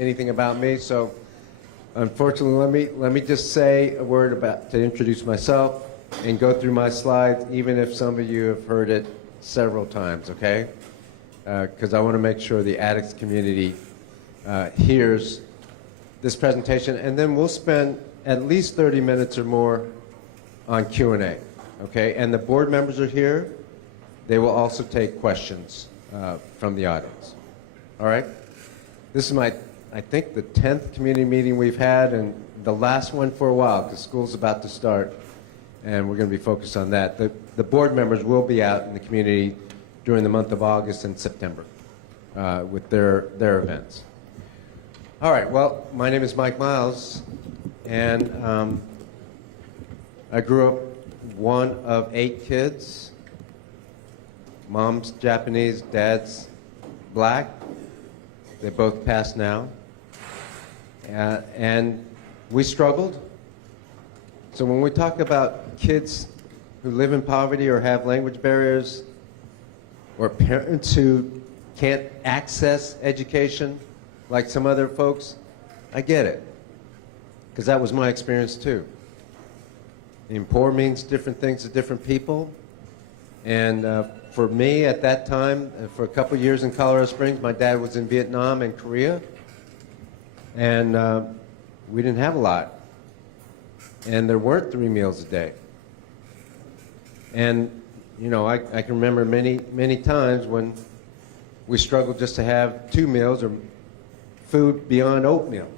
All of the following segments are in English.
anything about me, so unfortunately, let me just say a word to introduce myself and go through my slides, even if some of you have heard it several times, okay? Because I want to make sure the Attucks community hears this presentation, and then we'll spend at least 30 minutes or more on Q&A, okay? And the board members are here. They will also take questions from the audience, all right? This is I think the 10th community meeting we've had, and the last one for a while, because school's about to start, and we're going to be focused on that. The board members will be out in the community during the month of August and September with their events. All right, well, my name is Mike Miles, and I grew up one of 8 kids. Mom's Japanese, dad's black. They both passed now. And we struggled. So when we talk about kids who live in poverty or have language barriers, or parents who can't access education like some other folks, I get it, because that was my experience too. And poor means different things to different people. And for me at that time, for a couple years in Colorado Springs, my dad was in Vietnam and Korea. And we didn't have a lot. And there weren't 3 meals a day. And, you know, I can remember many times when we struggled just to have 2 meals or food beyond oatmeal.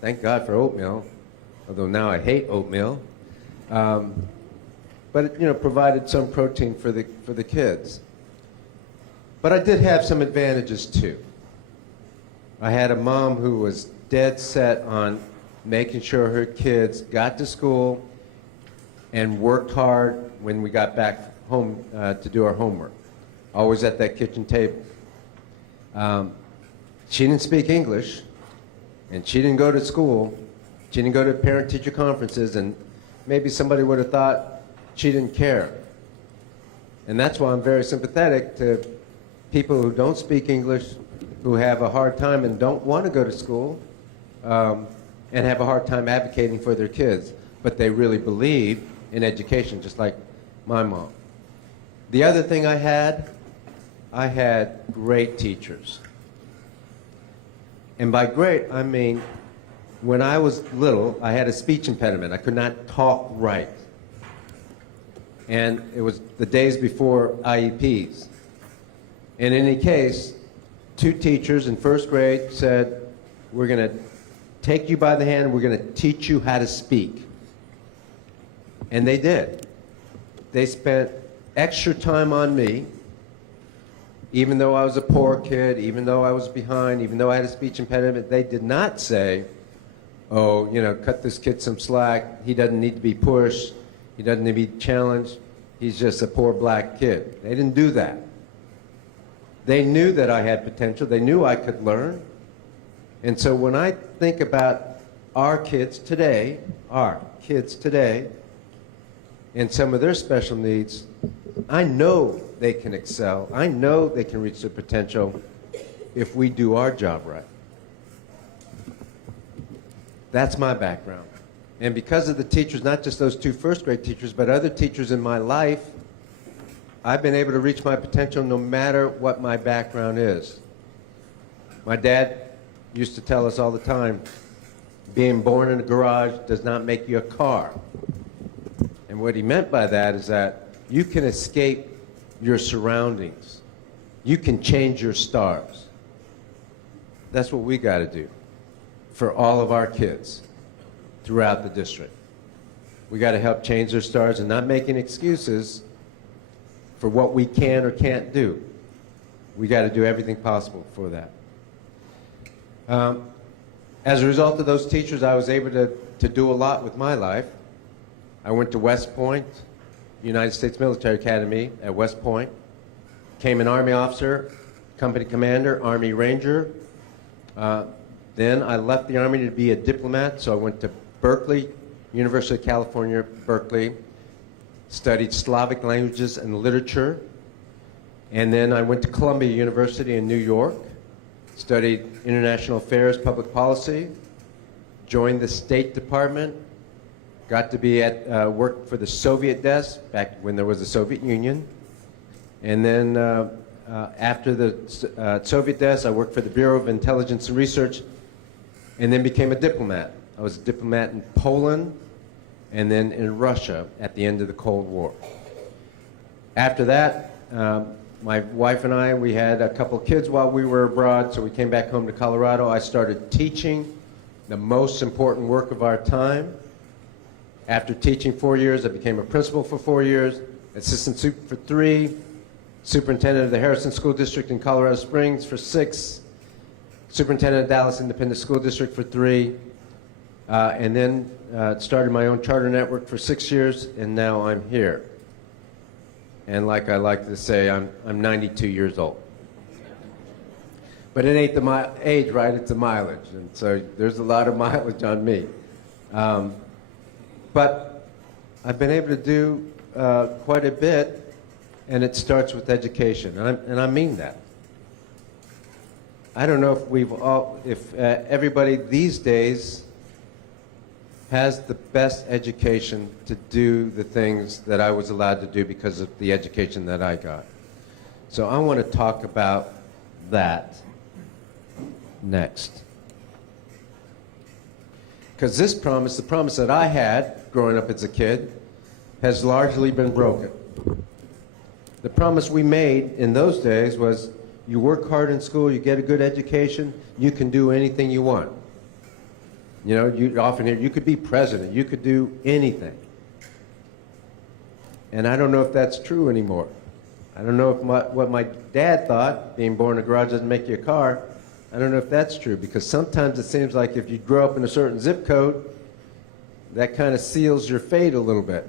Thank God for oatmeal, although now I hate oatmeal. But it, you know, provided some protein for the kids. But I did have some advantages too. I had a mom who was dead set on making sure her kids got to school and worked hard when we got back home to do our homework, always at that kitchen table. She didn't speak English, and she didn't go to school. She didn't go to parent-teacher conferences, and maybe somebody would have thought she didn't care. And that's why I'm very sympathetic to people who don't speak English, who have a hard time and don't want to go to school, and have a hard time advocating for their kids, but they really believe in education, just like my mom. The other thing I had great teachers. And by great, I mean, when I was little, I had a speech impediment. I could not talk right. And it was the days before IEPs. In any case, 2 teachers in 1st grade said, we're going to take you by the hand, we're going to teach you how to speak. And they did. They spent extra time on me, even though I was a poor kid, even though I was behind, even though I had a speech impediment. They did not say, oh, you know, cut this kid some slack, he doesn't need to be pushed, he doesn't need to be challenged, he's just a poor black kid. They didn't do that. They knew that I had potential. They knew I could learn. And so when I think about our kids today, and some of their special needs, I know they can excel. I know they can reach their potential if we do our job right. That's my background. And because of the teachers, not just those 2 1st grade teachers, but other teachers in my life, I've been able to reach my potential no matter what my background is. My dad used to tell us all the time, being born in a garage does not make you a car. And what he meant by that is that you can escape your surroundings. You can change your stars. That's what we got to do for all of our kids throughout the district. We got to help change their stars and not making excuses for what we can or can't do. We got to do everything possible for that. As a result of those teachers, I was able to do a lot with my life. I went to West Point, United States Military Academy at West Point, became an Army officer, company commander, Army Ranger. Then I left the Army to be a diplomat, so I went to Berkeley, University of California, Berkeley, studied Slavic languages and literature, and then I went to Columbia University in New York, studied international affairs, public policy, joined the State Department, got to be at work for the Soviet desk back when there was the Soviet Union, and then after the Soviet desk, I worked for the Bureau of Intelligence and Research, and then became a diplomat. I was a diplomat in Poland, and then in Russia at the end of the Cold War. After that, my wife and I, we had a couple of kids while we were abroad, so we came back home to Colorado. I started teaching the most important work of our time. After teaching 4 years, I became a principal for 4 years, assistant super for 3, superintendent of the Harrison School District in Colorado Springs for 6, superintendent of Dallas Independent School District for 3, and then started my own charter network for 6 years, and now I'm here. And like I like to say, I'm 92 years old. But it ain't the age, right? It's the mileage. And so there's a lot of mileage on me. But I've been able to do quite a bit, and it starts with education. And I mean that. I don't know if everybody these days has the best education to do the things that I was allowed to do because of the education that I got. So I want to talk about that next. Because this promise, the promise that I had growing up as a kid, has largely been broken. The promise we made in those days was you work hard in school, you get a good education, you can do anything you want. You know, you often hear, you could be president, you could do anything. And I don't know if that's true anymore. I don't know if what my dad thought, being born in a garage doesn't make you a car, I don't know if that's true, because sometimes it seems like if you grow up in a certain zip code, that kind of seals your fate a little bit.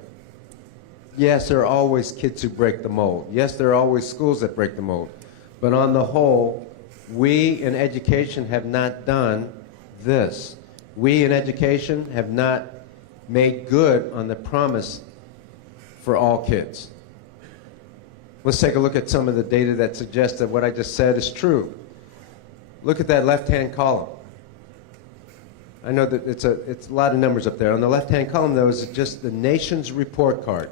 Yes, there are always kids who break the mold. Yes, there are always schools that break the mold. But on the whole, we in education have not done this. We in education have not made good on the promise for all kids. Let's take a look at some of the data that suggests that what I just said is true. Look at that left-hand column. I know that it's a lot of numbers up there. On the left-hand column, though, is just the nation's report card,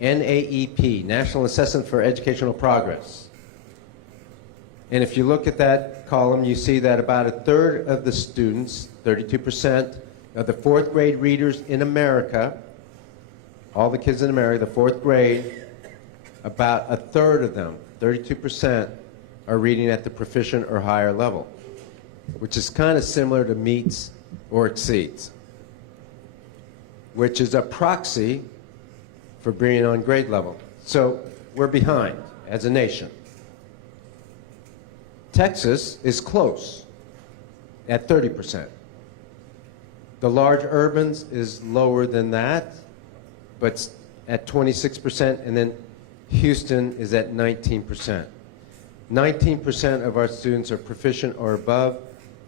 NAEP, National Assessment for Educational Progress. And if you look at that column, you see that about a third of the students, 32% of the fourth grade readers in America, all the kids in America, the fourth grade, about a third of them, 32%, are reading at the proficient or higher level, which is kind of similar to meets or exceeds, which is a proxy for being on grade level. So we're behind as a nation. Texas is close at 30%. The large urbans is lower than that, but at 26%, and then Houston is at 19%. 19% of our students are proficient or above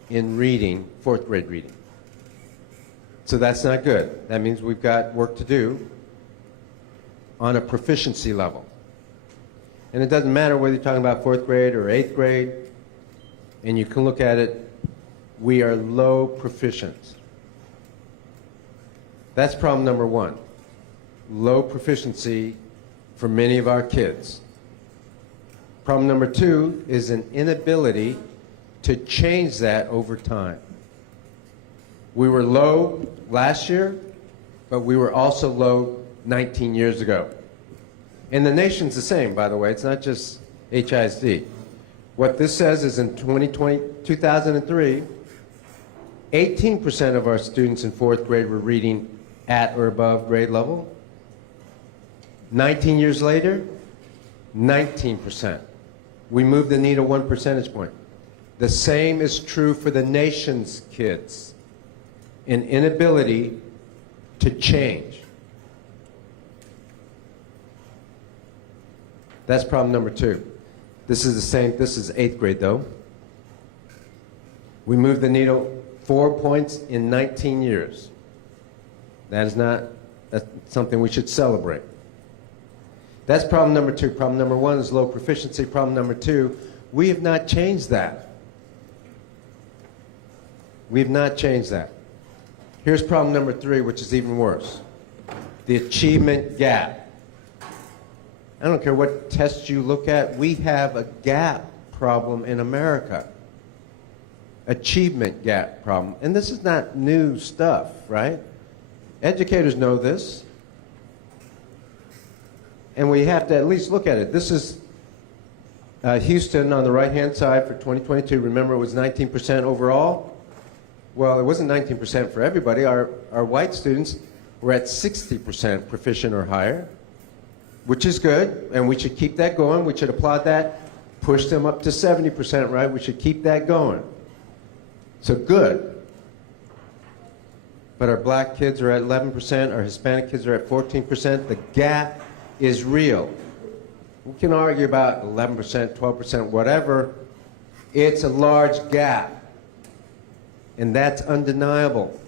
in reading, fourth grade reading. So that's not good. That means we've got work to do on a proficiency level. And it doesn't matter whether you're talking about fourth grade or eighth grade, and you can look at it, we are low proficient. That's problem number one. Low proficiency for many of our kids. Problem number two is an inability to change that over time. We were low last year, but we were also low 19 years ago. And the nation's the same, by the way. It's not just HISD. What this says is in 2003, 18% of our students in fourth grade were reading at or above grade level. 19 years later, 19%. We moved the needle 1 percentage point. The same is true for the nation's kids. An inability to change. That's problem number two. This is the same, this is eighth grade though. We moved the needle 4 points in 19 years. That's something we should celebrate. That's problem number two. Problem number one is low proficiency. Problem number two, we have not changed that. We've not changed that. Here's problem number 3, which is even worse. The achievement gap. I don't care what test you look at, we have a gap problem in America. Achievement gap problem. And this is not new stuff, right? Educators know this. And we have to at least look at it. This is Houston on the right-hand side for 2022. Remember, it was 19% overall. Well, it wasn't 19% for everybody. Our white students were at 60% proficient or higher, which is good, and we should keep that going. We should applaud that, push them up to 70%, right? We should keep that going. So good. But our black kids are at 11%, our Hispanic kids are at 14%. The gap is real. We can argue about 11%, 12%, whatever. It's a large gap. And that's undeniable.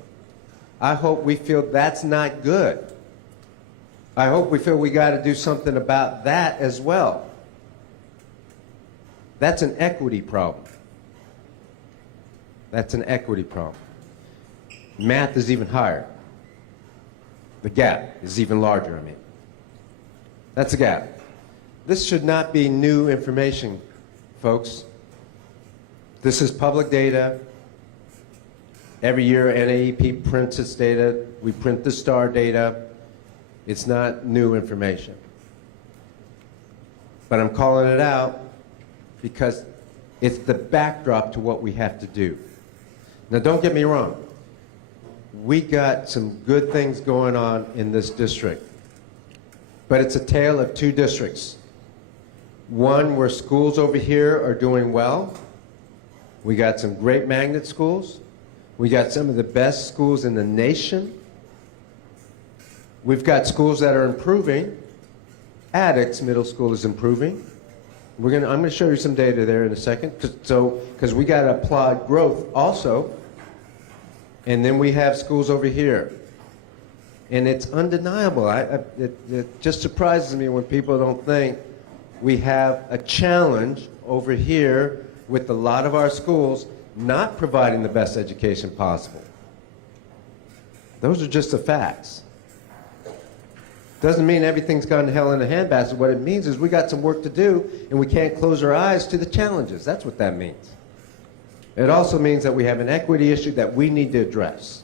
I hope we feel that's not good. I hope we feel we got to do something about that as well. That's an equity problem. That's an equity problem. Math is even higher. The gap is even larger, I mean. That's a gap. This should not be new information, folks. This is public data. Every year, NAEP prints its data. We print the STAR data. It's not new information. But I'm calling it out because it's the backdrop to what we have to do. Now, don't get me wrong. We got some good things going on in this district. But it's a tale of two districts. One where schools over here are doing well. We got some great magnet schools. We got some of the best schools in the nation. We've got schools that are improving. Attucks Middle School is improving. I'm going to show you some data there in a second, because we got to applaud growth also. And then we have schools over here. And it's undeniable. It just surprises me when people don't think we have a challenge over here with a lot of our schools not providing the best education possible. Those are just the facts. Doesn't mean everything's gone to hell in a handbasket. What it means is we got some work to do, and we can't close our eyes to the challenges. That's what that means. It also means that we have an equity issue that we need to address.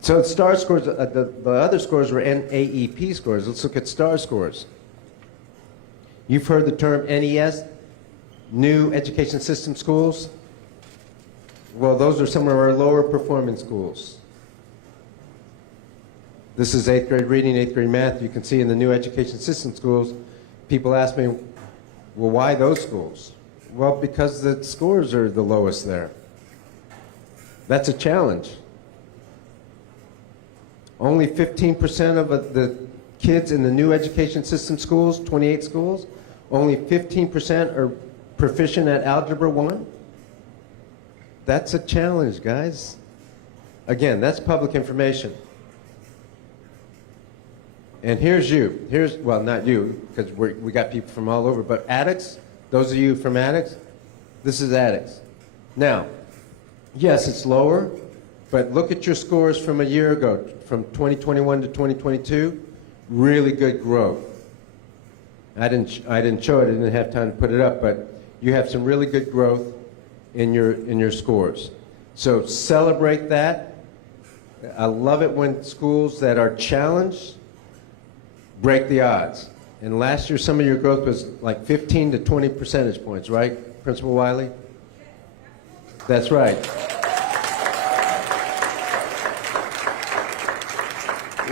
So STAR scores, the other scores were NAEP scores. Let's look at STAR scores. You've heard the term NES, New Education System Schools. Well, those are some of our lower performing schools. This is 8th grade reading, 8th grade math. You can see in the New Education System Schools, people ask me, well, why those schools? Well, because the scores are the lowest there. That's a challenge. Only 15% of the kids in the New Education System schools, 28 schools, only 15% are proficient at Algebra 1. That's a challenge, guys. Again, that's public information. And here's you. Here's, well, not you, because we got people from all over, but Attucks, those of you from Attucks, this is Attucks. Now, yes, it's lower, but look at your scores from a year ago, from 2021 to 2022, really good growth. I didn't show it, I didn't have time to put it up, but you have some really good growth in your scores. So celebrate that. I love it when schools that are challenged break the odds. And last year, some of your growth was like 15 to 20 percentage points, right, Principal Wiley? That's right.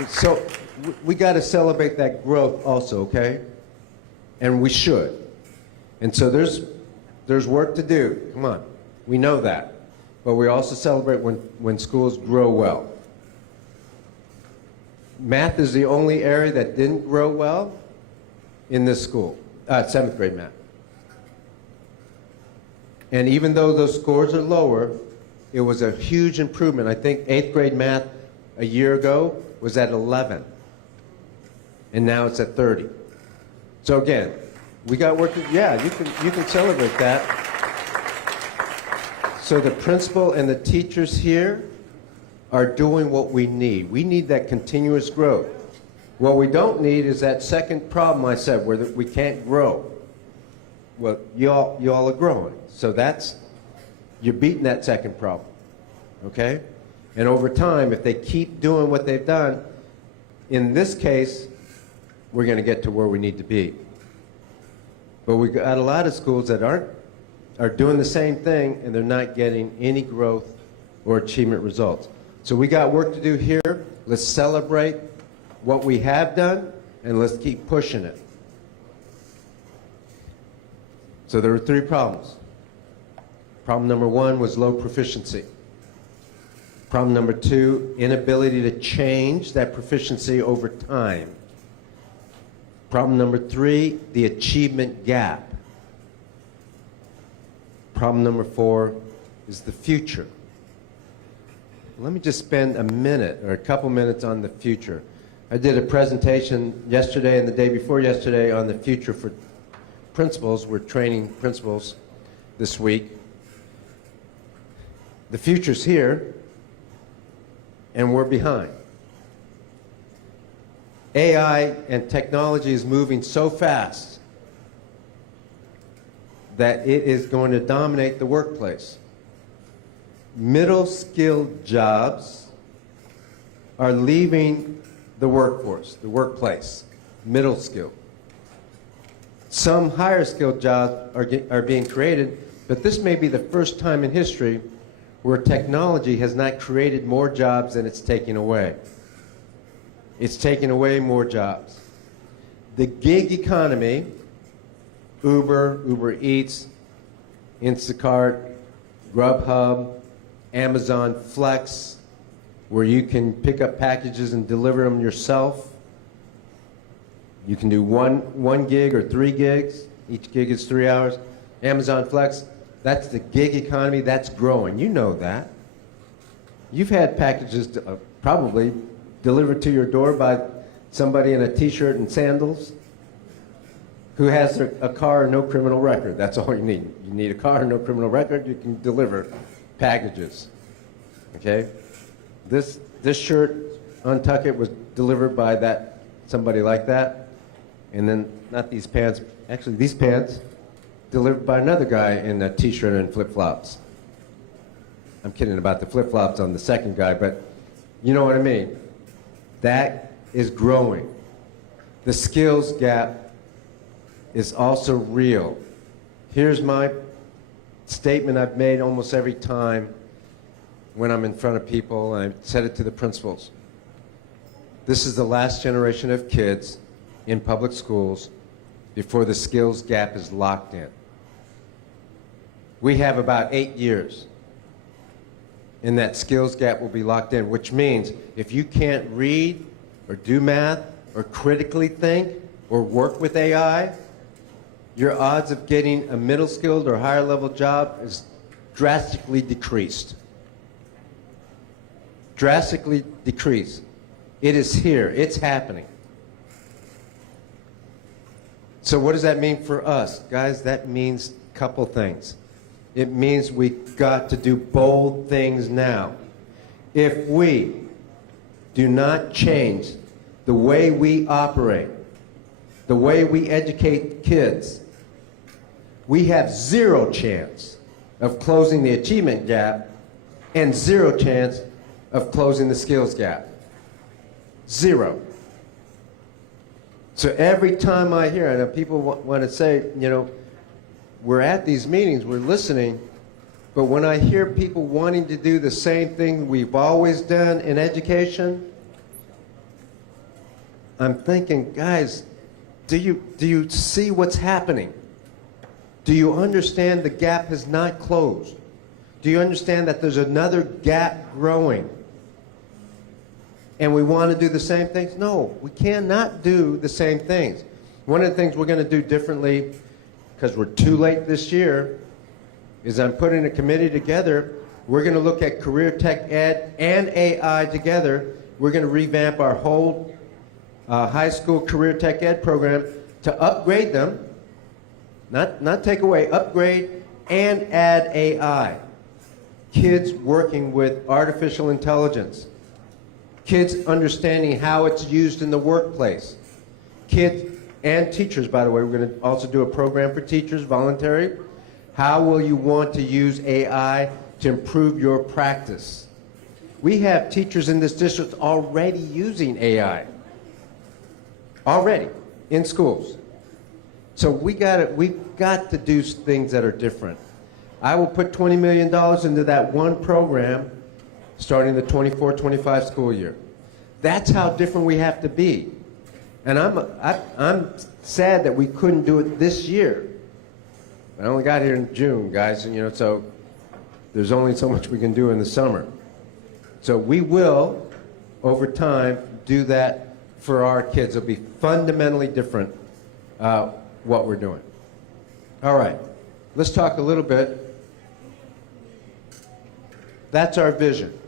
So we got to celebrate that growth also, okay? And we should. And so there's work to do. Come on. We know that. But we also celebrate when schools grow well. Math is the only area that didn't grow well in this school, 7th grade math. And even though those scores are lower, it was a huge improvement. I think 8th grade math a year ago was at 11, and now it's at 30. So again, we got work to, yeah, you can celebrate that. So the principal and the teachers here are doing what we need. We need that continuous growth. What we don't need is that second problem I said, where we can't grow. Well, y'all are growing. So you're beating that second problem, okay? And over time, if they keep doing what they've done, in this case, we're going to get to where we need to be. But we've got a lot of schools that are doing the same thing, and they're not getting any growth or achievement results. So we got work to do here. Let's celebrate what we have done, and let's keep pushing it. So there were 3 problems. Problem number 1 was low proficiency. Problem number 2, inability to change that proficiency over time. Problem number 3, the achievement gap. Problem number 4 is the future. Let me just spend a minute or a couple minutes on the future. I did a presentation yesterday and the day before yesterday on the future for principals. We're training principals this week. The future's here, and we're behind. AI and technology is moving so fast that it is going to dominate the workplace. Middle-skilled jobs are leaving the workforce, the workplace, middle skill. Some higher-skilled jobs are being created, but this may be the first time in history where technology has not created more jobs than it's taking away. It's taking away more jobs. The gig economy, Uber, Uber Eats, Instacart, Grubhub, Amazon Flex, where you can pick up packages and deliver them yourself. You can do one gig or 3 gigs. Each gig is 3 hours. Amazon Flex, that's the gig economy. That's growing. You know that. You've had packages probably delivered to your door by somebody in a T-shirt and sandals who has a car and no criminal record. That's all you need. You need a car and no criminal record. You can deliver packages. Okay? This shirt, Untuck It, was delivered by somebody like that. And then, not these pants, actually these pants, delivered by another guy in a T-shirt and flip-flops. I'm kidding about the flip-flops on the second guy, but you know what I mean. That is growing. The skills gap is also real. Here's my statement I've made almost every time when I'm in front of people, and I said it to the principals. This is the last generation of kids in public schools before the skills gap is locked in. We have about 8 years, and that skills gap will be locked in, which means if you can't read or do math or critically think or work with AI, your odds of getting a middle skilled or higher level job is drastically decreased. Drastically decreased. It is here. It's happening. So what does that mean for us? Guys, that means a couple things. It means we've got to do bold things now. If we do not change the way we operate, the way we educate kids, we have 0 chance of closing the achievement gap and 0 chance of closing the skills gap. 0. So every time I hear, I know people want to say, you know, we're at these meetings, we're listening, but when I hear people wanting to do the same thing we've always done in education, I'm thinking, guys, do you see what's happening? Do you understand the gap has not closed? Do you understand that there's another gap growing? And we want to do the same things? No, we cannot do the same things. One of the things we're going to do differently, because we're too late this year, is I'm putting a committee together. We're going to look at career tech ed and AI together. We're going to revamp our whole high school career tech ed program to upgrade them, not take away, upgrade and add AI. kids working with artificial intelligence, kids understanding how it's used in the workplace, kids and teachers, by the way. We're going to also do a program for teachers, voluntary. How will you want to use AI to improve your practice? We have teachers in this district already using AI, already in schools. So we've got to do things that are different. I will put $20 million into that one program starting the 24-25 school year. That's how different we have to be. And I'm sad that we couldn't do it this year. I only got here in June, guys, and so there's only so much we can do in the summer. So we will, over time, do that for our kids. It'll be fundamentally different what we're doing. All right, let's talk a little bit. That's our vision.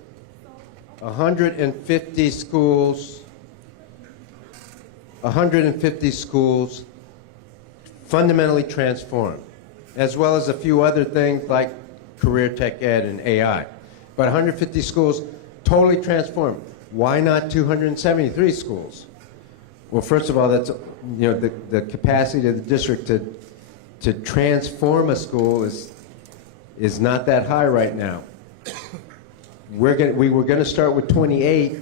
150 schools, fundamentally transformed, as well as a few other things like career tech ed and AI. But 150 schools totally transformed. Why not 273 schools? Well, first of all, that's the capacity of the district to transform a school is not that high right now. We were going to start with 28.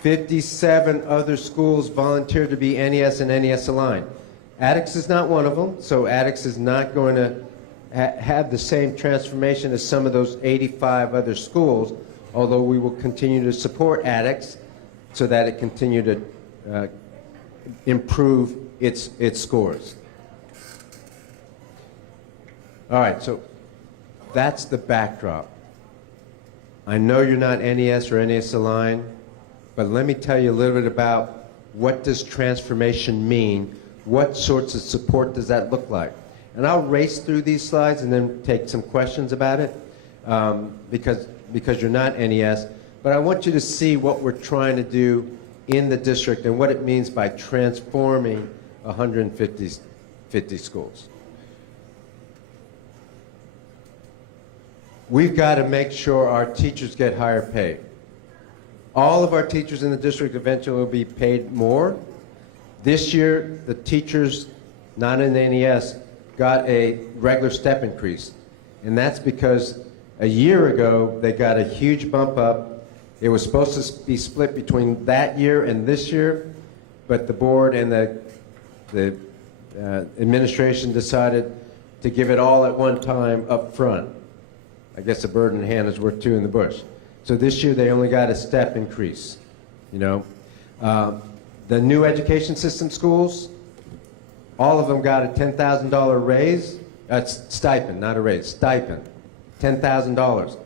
57 other schools volunteered to be NES and NES aligned. Attucks is not one of them, so Attucks is not going to have the same transformation as some of those 85 other schools, although we will continue to support Attucks so that it continue to improve its scores. All right, so that's the backdrop. I know you're not NES or NES aligned, but let me tell you a little bit about what does transformation mean, what sorts of support does that look like. And I'll race through these slides and then take some questions about it because you're not NES, but I want you to see what we're trying to do in the district and what it means by transforming 150 schools. We've got to make sure our teachers get higher pay. All of our teachers in the district eventually will be paid more. This year, the teachers, not in the NES, got a regular step increase. And that's because a year ago, they got a huge bump up. It was supposed to be split between that year and this year, but the board and the administration decided to give it all at one time up front. I guess a bird in the hand is worth two in the bush. So this year they only got a step increase, The new education system schools, all of them got a $10,000 raise, stipend, not a raise, stipend, $10,000.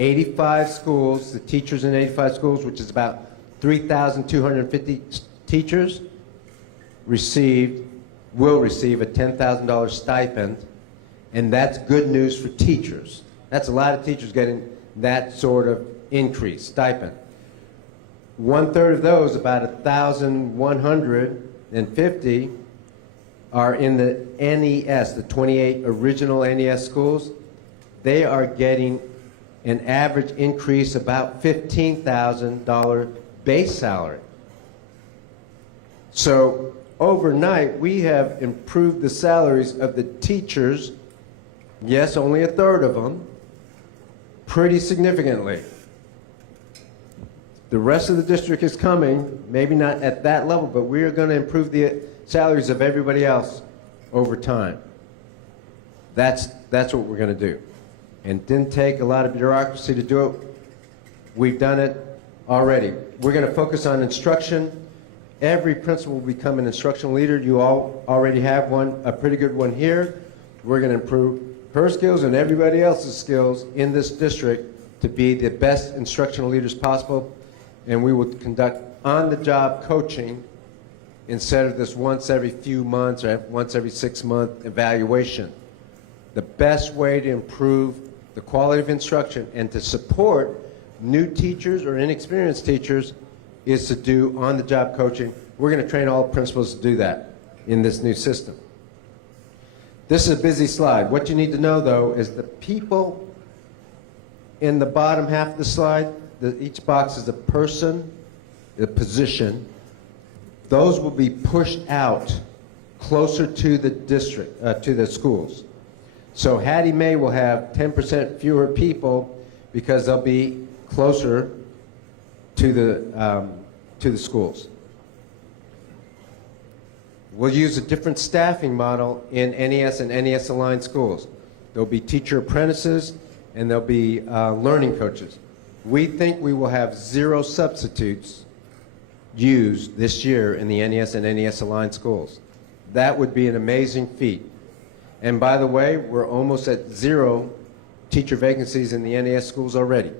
85 schools, the teachers in 85 schools, which is about 3,250 teachers, will receive a $10,000 stipend, and that's good news for teachers. That's a lot of teachers getting that sort of increase, stipend. 1/3 of those, about 1,150, are in the NES, the 28 original NES schools. They are getting an average increase about $15,000 base salary. So overnight, we have improved the salaries of the teachers, yes, only 1/3 of them, pretty significantly. The rest of the district is coming, maybe not at that level, but we are going to improve the salaries of everybody else over time. That's what we're going to do. And it didn't take a lot of bureaucracy to do it. We've done it already. We're going to focus on instruction. Every principal will become an instructional leader. You all already have one, a pretty good one here. We're going to improve her skills and everybody else's skills in this district to be the best instructional leaders possible. And we will conduct on-the-job coaching instead of this once every few months or once every 6-month evaluation. The best way to improve the quality of instruction and to support new teachers or inexperienced teachers is to do on-the-job coaching. We're going to train all principals to do that in this new system. This is a busy slide. What you need to know, though, is the people in the bottom half of the slide, each box is a person, a position. Those will be pushed out closer to the district, to the schools. So Hattie Mae will have 10% fewer people because they'll be closer to the schools. We'll use a different staffing model in NES and NES aligned schools. There'll be teacher apprentices and there'll be learning coaches. We think we will have 0 substitutes used this year in the NES and NES aligned schools. That would be an amazing feat. And by the way, we're almost at 0 teacher vacancies in the NES schools already.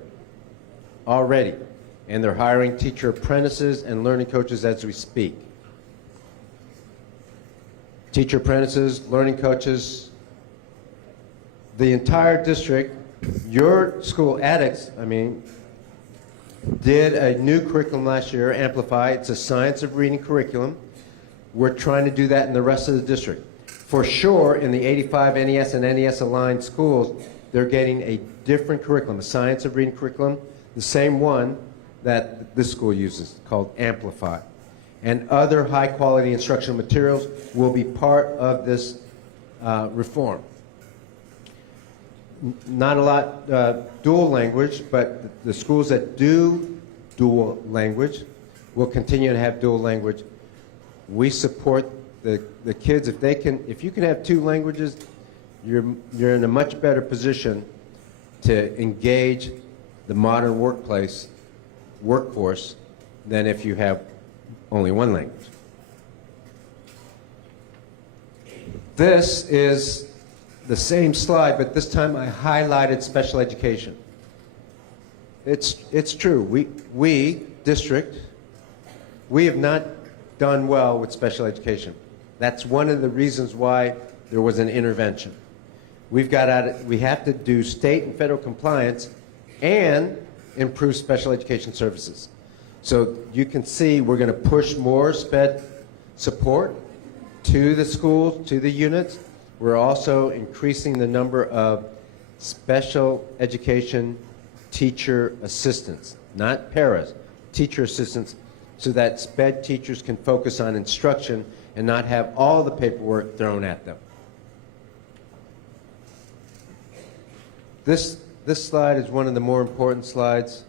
And they're hiring teacher apprentices and learning coaches as we speak. Teacher apprentices, learning coaches, the entire district, your school, Attucks, did a new curriculum last year, Amplify. It's a science of reading curriculum. We're trying to do that in the rest of the district. For sure, in the 85 NES and NES aligned schools, they're getting a different curriculum, a science of reading curriculum, the same one that this school uses, called Amplify. And other high-quality instructional materials will be part of this reform. Not a lot dual language, but the schools that do dual language will continue to have dual language. We support the kids. If you can have 2 languages, you're in a much better position to engage the modern workforce than if you have only 1 language. This is the same slide, but this time I highlighted special education. It's true. We district, we have not done well with special education. That's one of the reasons why there was an intervention. We have to do state and federal compliance and improve special education services. So you can see we're going to push more SPED support to the schools, to the units. We're also increasing the number of special education teacher assistants, not paras, teacher assistants, so that SPED teachers can focus on instruction and not have all the paperwork thrown at them. This slide is one of the more important slides.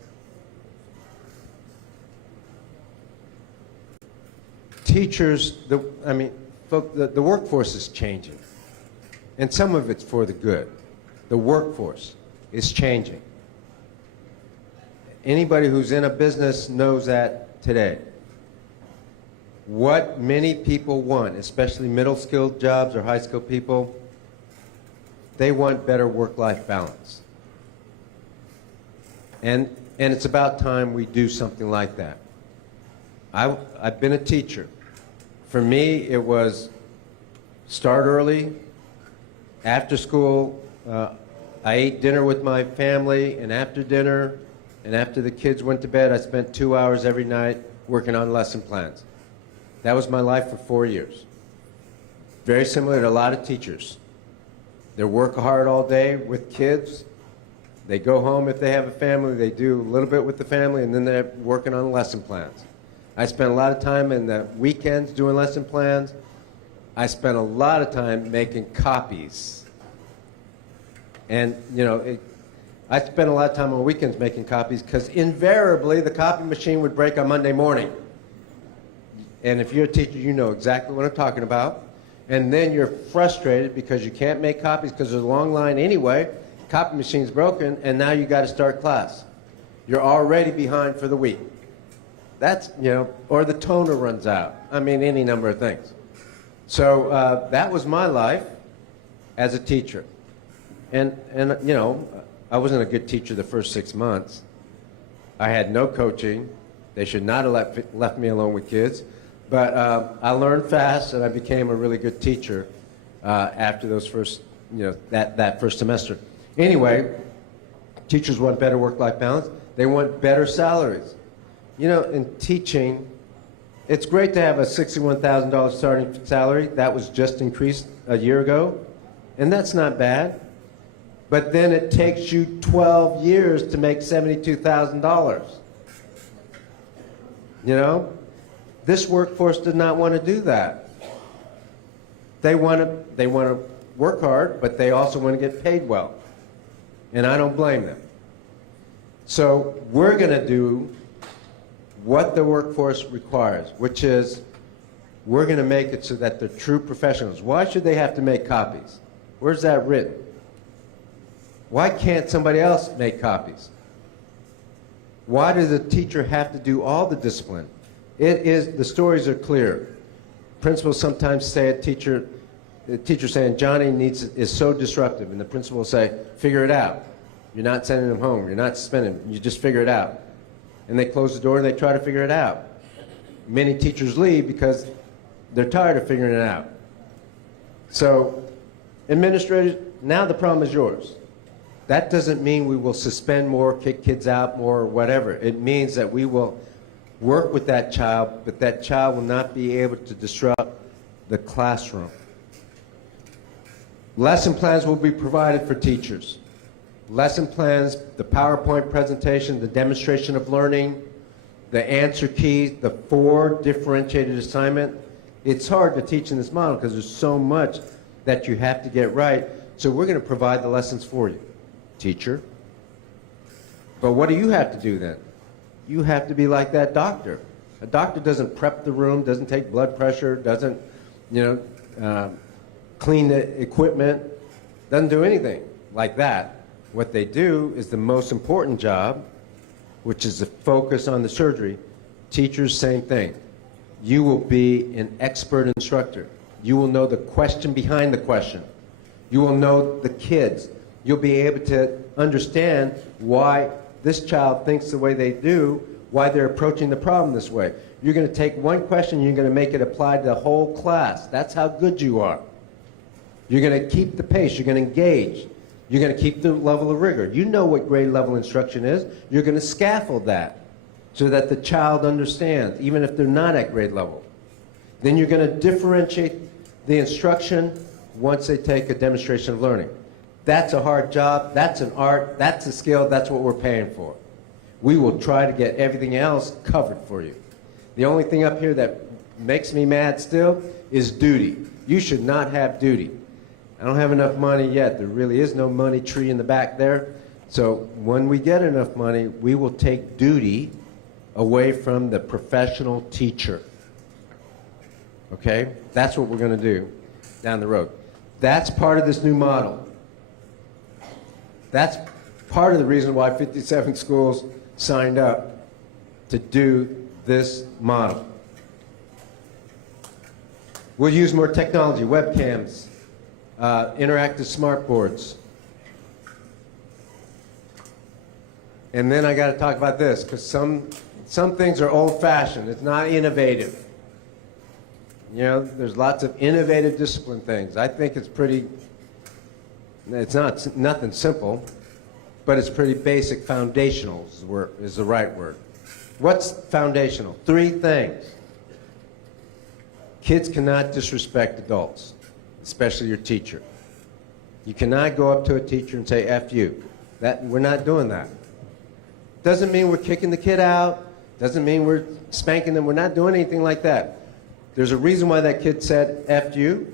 Teachers, the workforce is changing, and some of it's for the good. The workforce is changing. Anybody who's in a business knows that today. What many people want, especially middle-skilled jobs or high-skilled people, they want better work-life balance. And it's about time we do something like that. I've been a teacher. For me, it was start early, after school. I ate dinner with my family, and after dinner, and after the kids went to bed, I spent 2 hours every night working on lesson plans. That was my life for 4 years. Very similar to a lot of teachers. They work hard all day with kids. They go home if they have a family. They do a little bit with the family, and then they're working on lesson plans. I spent a lot of time in the weekends doing lesson plans. I spent a lot of time making copies. And, I spent a lot of time on weekends making copies because invariably the copy machine would break on Monday morning. And if you're a teacher, you know exactly what I'm talking about. And then you're frustrated because you can't make copies because there's a long line anyway. Copy machine's broken, and now you got to start class. You're already behind for the week. That's, or the toner runs out. Any number of things. So that was my life as a teacher. And I wasn't a good teacher the first 6 months. I had no coaching. They should not have left me alone with kids. But I learned fast, and I became a really good teacher after those first, that first semester. Anyway, teachers want better work-life balance. They want better salaries. In teaching, it's great to have a $61,000 starting salary. That was just increased a year ago, and that's not bad. but then it takes you 12 years to make $72,000. You know? This workforce does not want to do that. They want to work hard, but they also want to get paid well. And I don't blame them. So we're going to do what the workforce requires, which is we're going to make it so that they're true professionals. Why should they have to make copies? Where's that written? Why can't somebody else make copies? Why does the teacher have to do all the discipline? The stories are clear. Principals sometimes say the teacher saying, Johnny is so disruptive, and the principal will say, figure it out. You're not sending him home. You're not suspending him. You just figure it out. And they close the door and they try to figure it out. Many teachers leave because they're tired of figuring it out. So, administrators, now the problem is yours. That doesn't mean we will suspend more, kick kids out more, or whatever. It means that we will work with that child, but that child will not be able to disrupt the classroom. Lesson plans will be provided for teachers. Lesson plans, the PowerPoint presentation, the demonstration of learning, the answer keys, the 4 differentiated assignment. It's hard to teach in this model because there's so much that you have to get right. So we're going to provide the lessons for you, teacher. But what do you have to do then? You have to be like that doctor. A doctor doesn't prep the room, doesn't take blood pressure, doesn't, clean the equipment, doesn't do anything like that. What they do is the most important job, which is to focus on the surgery. Teachers, same thing. You will be an expert instructor. You will know the question behind the question. You will know the kids. You'll be able to understand why this child thinks the way they do, why they're approaching the problem this way. You're going to take one question and you're going to make it apply to the whole class. That's how good you are. You're going to keep the pace. You're going to engage. You're going to keep the level of rigor. You know what grade level instruction is. You're going to scaffold that so that the child understands, even if they're not at grade level. Then you're going to differentiate the instruction once they take a demonstration of learning. That's a hard job. That's an art. That's a skill. That's what we're paying for. We will try to get everything else covered for you. The only thing up here that makes me mad still is duty. You should not have duty. I don't have enough money yet. There really is no money tree in the back there. So when we get enough money, we will take duty away from the professional teacher. Okay? That's what we're going to do down the road. That's part of this new model. That's part of the reason why 57 schools signed up to do this model. We'll use more technology, webcams, interactive smart boards. And then I got to talk about this, because some things are old-fashioned. It's not innovative. You know, there's lots of innovative discipline things. I think it's pretty, it's nothing simple, but it's pretty basic. Foundational is the right word. What's foundational? 3 things. Kids cannot disrespect adults, especially your teacher. You cannot go up to a teacher and say, F you. We're not doing that. Doesn't mean we're kicking the kid out. Doesn't mean we're spanking them. We're not doing anything like that. There's a reason why that kid said F you.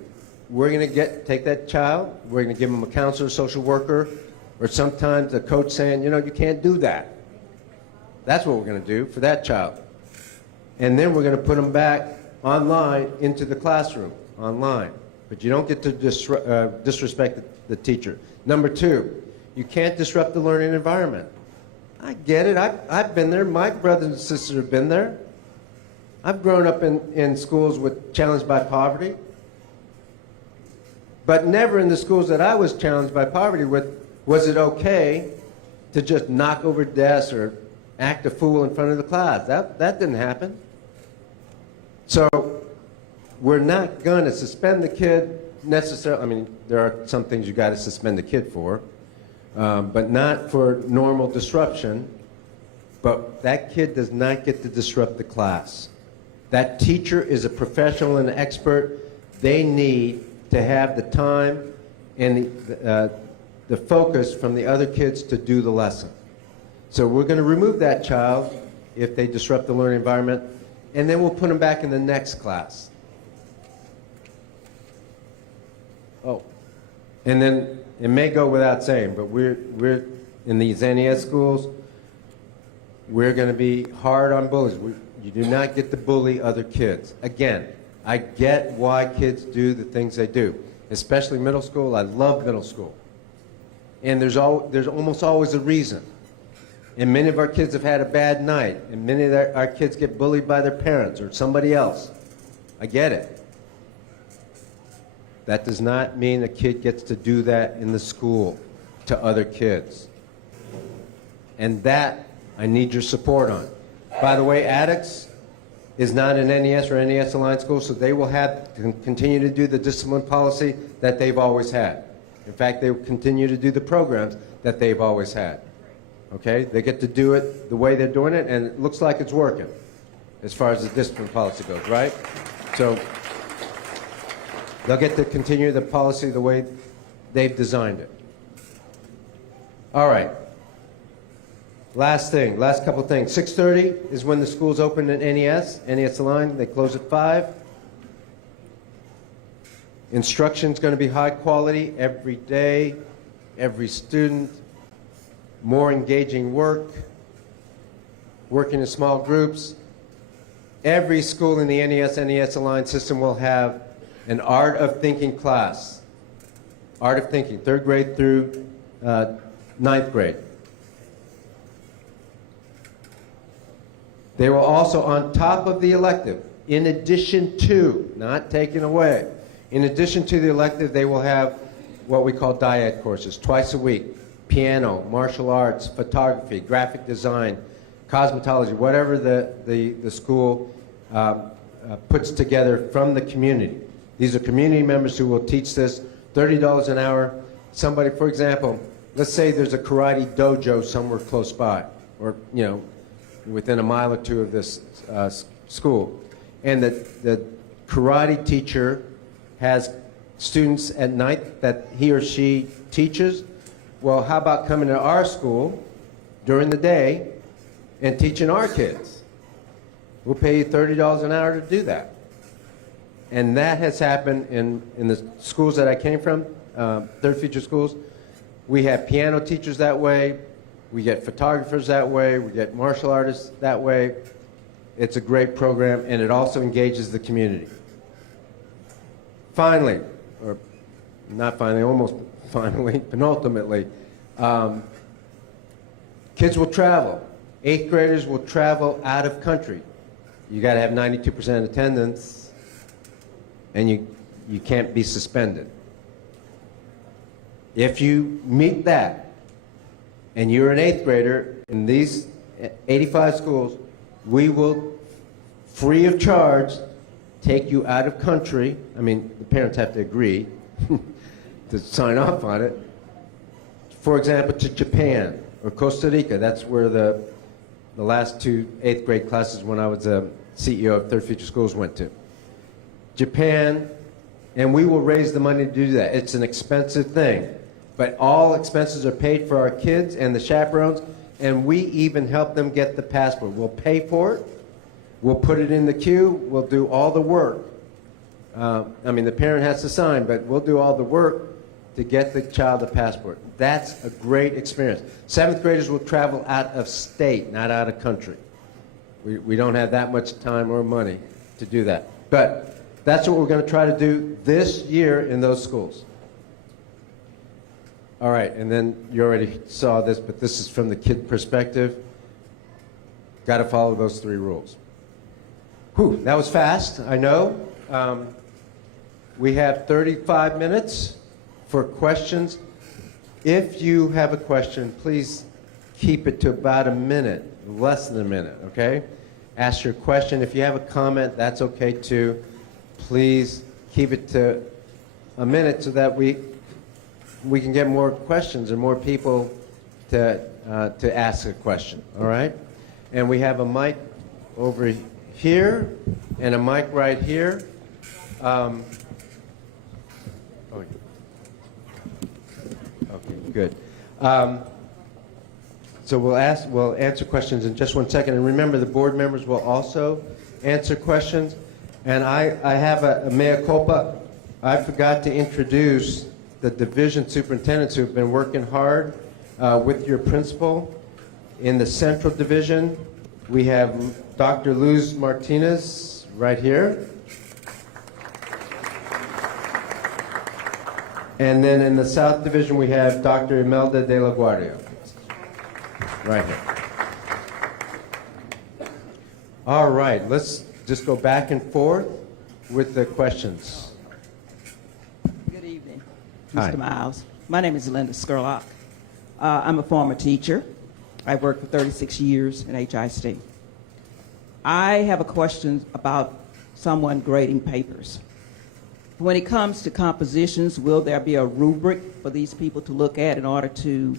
We're going to take that child. We're going to give them a counselor, social worker, or sometimes a coach saying, you know, you can't do that. That's what we're going to do for that child. And then we're going to put them back online into the classroom, online. But you don't get to disrespect the teacher. Number 2, you can't disrupt the learning environment. I get it. I've been there. My brothers and sisters have been there. I've grown up in schools challenged by poverty. But never in the schools that I was challenged by poverty with was it okay to just knock over desks or act a fool in front of the class. That didn't happen. So we're not going to suspend the kid necessarily. I mean, there are some things you got to suspend the kid for, but not for normal disruption. But that kid does not get to disrupt the class. That teacher is a professional and an expert. They need to have the time and the focus from the other kids to do the lesson. So we're going to remove that child if they disrupt the learning environment, and then we'll put them back in the next class. Oh, and then it may go without saying, but we're in these NES schools, we're going to be hard on bullies. You do not get to bully other kids. Again, I get why kids do the things they do, especially middle school. I love middle school. And there's almost always a reason. And many of our kids have had a bad night, and many of our kids get bullied by their parents or somebody else. I get it. That does not mean a kid gets to do that in the school to other kids. And that I need your support on. By the way, Attucks is not an NES or NES aligned school, so they will have to continue to do the discipline policy that they've always had. In fact, they will continue to do the programs that they've always had. Okay? They get to do it the way they're doing it, and it looks like it's working as far as the discipline policy goes, right? So they'll get to continue the policy the way they've designed it. All right. Last thing, last couple of things. 6:30 is when the school's open at NES Aligned. They close at 5. Instruction's going to be high quality every day, every student, more engaging work, working in small groups. Every school in the NES Aligned system will have an Art of Thinking class. Art of Thinking, 3rd grade through 9th grade. They will also, on top of the elective, in addition to, not taken away, in addition to the elective, they will have what we call dyad courses, twice a week. Piano, martial arts, photography, graphic design, cosmetology, whatever the school puts together from the community. These are community members who will teach this, $30 an hour. Somebody, for example, let's say there's a karate dojo somewhere close by, or, you know, within a mile or two of this school. And the karate teacher has students at night that he or she teaches. Well, how about coming to our school during the day and teaching our kids? We'll pay you $30 an hour to do that. And that has happened in the schools that I came from, third future schools. We have piano teachers that way. We get photographers that way. We get martial artists that way. It's a great program, and it also engages the community. Finally, or not finally, almost finally, penultimately, kids will travel. 8th graders will travel out of country. You got to have 92% attendance, and you can't be suspended. If you meet that, and you're an 8th grader in these 85 schools, we will, free of charge, take you out of country. I mean, the parents have to agree to sign off on it. For example, to Japan or Costa Rica. That's where the last 2 8th grade classes when I was a CEO of Third Future Schools went to. Japan, and we will raise the money to do that. It's an expensive thing. But all expenses are paid for our kids and the chaperones, and we even help them get the passport. We'll pay for it. We'll put it in the queue. We'll do all the work. I mean, the parent has to sign, but we'll do all the work to get the child a passport. That's a great experience. 7th graders will travel out of state, not out of country. We don't have that much time or money to do that. But that's what we're going to try to do this year in those schools. All right, and then you already saw this, but this is from the kid perspective. Got to follow those 3 rules. Whew, that was fast, I know. We have 35 minutes for questions. If you have a question, please keep it to about a minute, less than a minute, okay? Ask your question. If you have a comment, that's okay too. Please keep it to a minute so that we can get more questions and more people to ask a question, all right? And we have a mic over here and a mic right here. Okay, Good. So we'll answer questions in just 1 second. And remember, the board members will also answer questions. And I have a mea culpa. I forgot to introduce the division superintendents who have been working hard with your principal. In the central division, we have Dr. Luz Martinez right here. And then in the South Division, we have Dr. Imelda de la Guardia, right here. All right, let's just go back and forth with the questions. Good evening, Hi. Mr. Miles. My name is Linda Skurlock. I'm a former teacher. I've worked for 36 years in HISD. I have a question about someone grading papers. When it comes to compositions, will there be a rubric for these people to look at in order to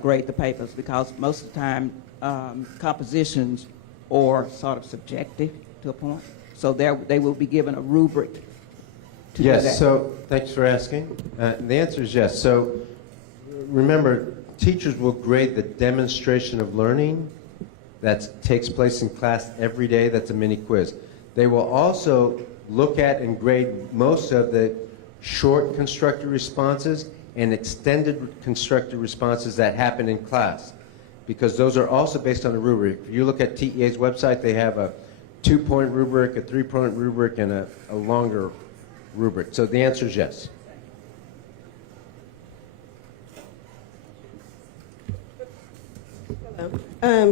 grade the papers? Because most of the time, compositions are sort of subjective to a point. So they will be given a rubric to do that. Yes, so thanks for asking. The answer is yes. So remember, teachers will grade the demonstration of learning that takes place in class every day. That's a mini quiz. They will also look at and grade most of the short constructed responses and extended constructed responses that happen in class, because those are also based on a rubric. If you look at TEA's website, they have a 2-point rubric, a 3-point rubric, and a longer rubric. So the answer is yes.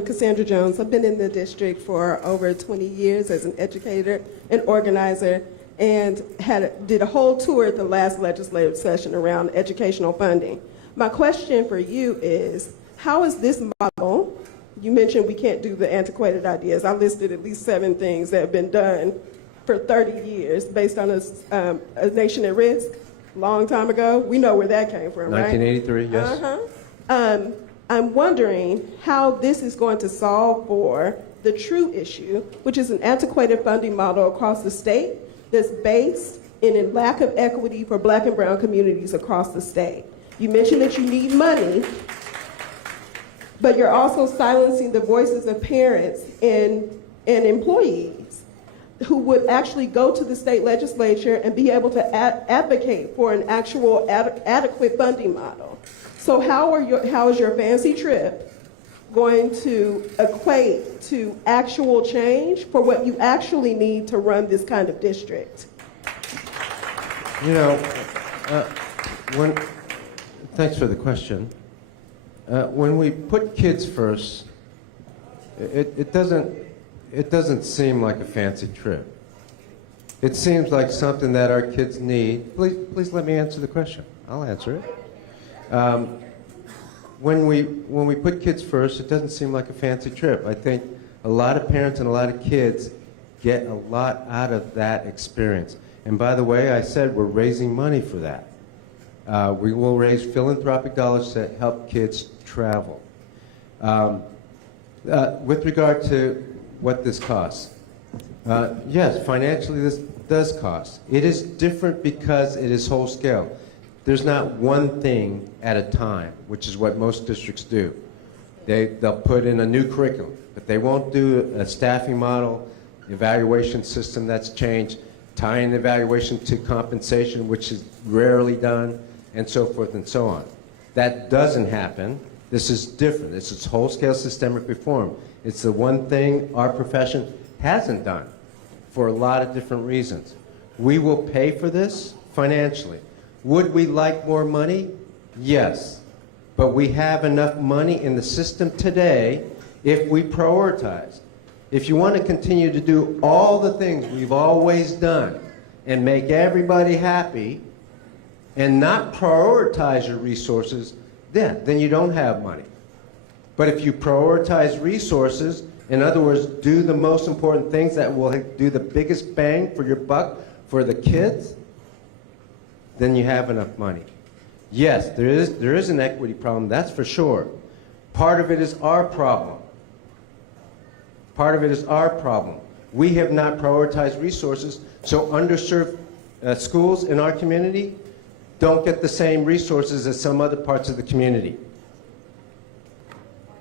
Cassandra Jones. I've been in the district for over 20 years as an educator and organizer, and did a whole tour at the last legislative session around educational funding. My question for you is, how is this model, you mentioned we can't do the antiquated ideas. I listed at least 7 things that have been done for 30 years based on a nation at risk, long time ago. We know where that came from, right? 1983, yes. I'm wondering how this is going to solve for the true issue, which is an antiquated funding model across the state that's based in a lack of equity for Black and brown communities across the state. You mentioned that you need money, but you're also silencing the voices of parents and employees who would actually go to the state legislature and be able to advocate for an actual adequate funding model. So how is your fancy trip going to equate to actual change for what you actually need to run this kind of district? You know, thanks for the question. When we put kids first, it doesn't seem like a fancy trip. It seems like something that our kids need. Please let me answer the question. I'll answer it. When we put kids first, it doesn't seem like a fancy trip. I think a lot of parents and a lot of kids get a lot out of that experience. And by the way, I said we're raising money for that. We will raise philanthropic dollars to help kids travel. With regard to what this costs, yes, financially this does cost. It is different because it is whole scale. There's not one thing at a time, which is what most districts do. They'll put in a new curriculum, but they won't do a staffing model, evaluation system that's changed, tying evaluation to compensation, which is rarely done, and so forth and so on. That doesn't happen. This is different. This is whole-scale systemic reform. It's the one thing our profession hasn't done for a lot of different reasons. We will pay for this financially. Would we like more money? Yes. But we have enough money in the system today if we prioritize. If you want to continue to do all the things we've always done and make everybody happy and not prioritize your resources, then you don't have money. But if you prioritize resources, in other words, do the most important things that will do the biggest bang for your buck for the kids, then you have enough money. Yes, there is an equity problem, that's for sure. Part of it is our problem. Part of it is our problem. We have not prioritized resources, so underserved schools in our community don't get the same resources as some other parts of the community.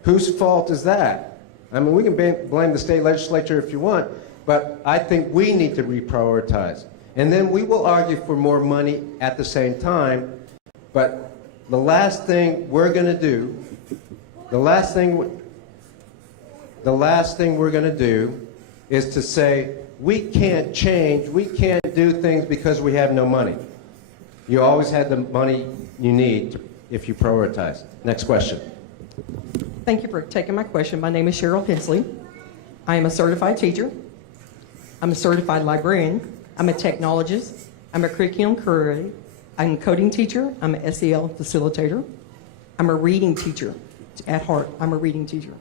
Whose fault is that? I mean, we can blame the state legislature if you want, but I think we need to reprioritize. And then we will argue for more money at the same time, but the last thing we're going to do, the last thing we're going to do is to say, we can't change, we can't do things because we have no money. You always had the money you need if you prioritize. Next question. Thank you for taking my question. My name is Cheryl Hensley. I am a certified teacher. I'm a certified librarian. I'm a technologist. I'm a curriculum curator. I'm a coding teacher. I'm an SEL facilitator. I'm a reading teacher. At heart, I'm a reading teacher.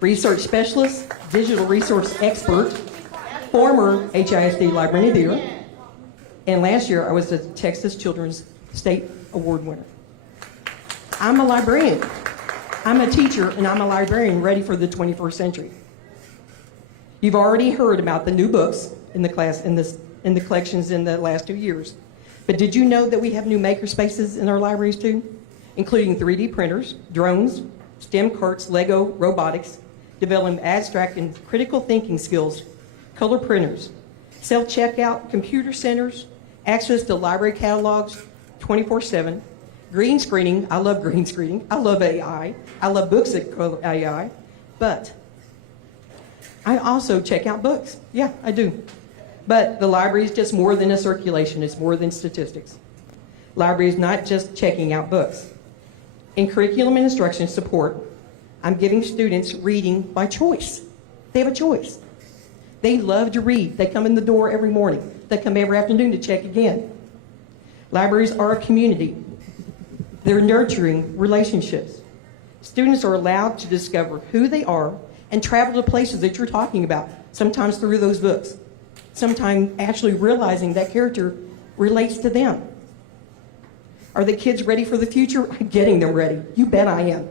Research specialist, digital resource expert, former HISD librarian of the year, and last year I was the Texas Children's State Award winner. I'm a librarian. I'm a teacher, and I'm a librarian ready for the 21st century. You've already heard about the new books in the class, in the collections in the last 2 years. But did you know that we have new maker spaces in our libraries too? Including 3D printers, drones, STEM carts, Lego, robotics, developing abstract and critical thinking skills, color printers, self-checkout computer centers, access to library catalogs 24/7, green screening. I love green screening. I love AI. I love books that color AI. But I also check out books. Yeah, I do. But the library is just more than a circulation. It's more than statistics. Library is not just checking out books. In curriculum and instruction support, I'm giving students reading by choice. They have a choice. They love to read. They come in the door every morning. They come every afternoon to check again. Libraries are a community. They're nurturing relationships. Students are allowed to discover who they are and travel to places that you're talking about, sometimes through those books, sometimes actually realizing that character relates to them. Are the kids ready for the future? I'm getting them ready. You bet I am.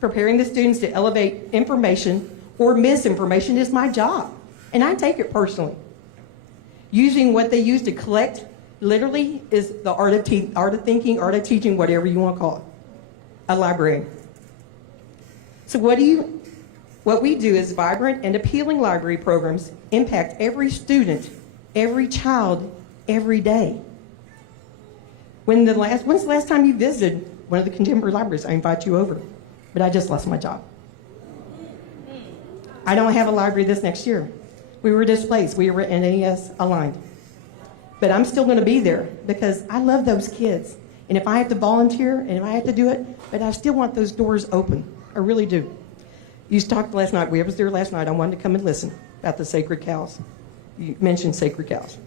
Preparing the students to elevate information or misinformation is my job, and I take it personally. Using what they use to collect literally is the art of thinking, art of teaching, whatever you want to call it. A librarian. So what we do is vibrant and appealing library programs impact every student, every child, every day. When's the last time you visited one of the contemporary libraries? I invite you over, but I just lost my job. I don't have a library this next year. We were displaced. We were NAS aligned. But I'm still going to be there because I love those kids. And if I have to volunteer and if I have to do it, but I still want those doors open. I really do. You talked last night. We was there last night. I wanted to come and listen about the sacred cows. You mentioned sacred cows.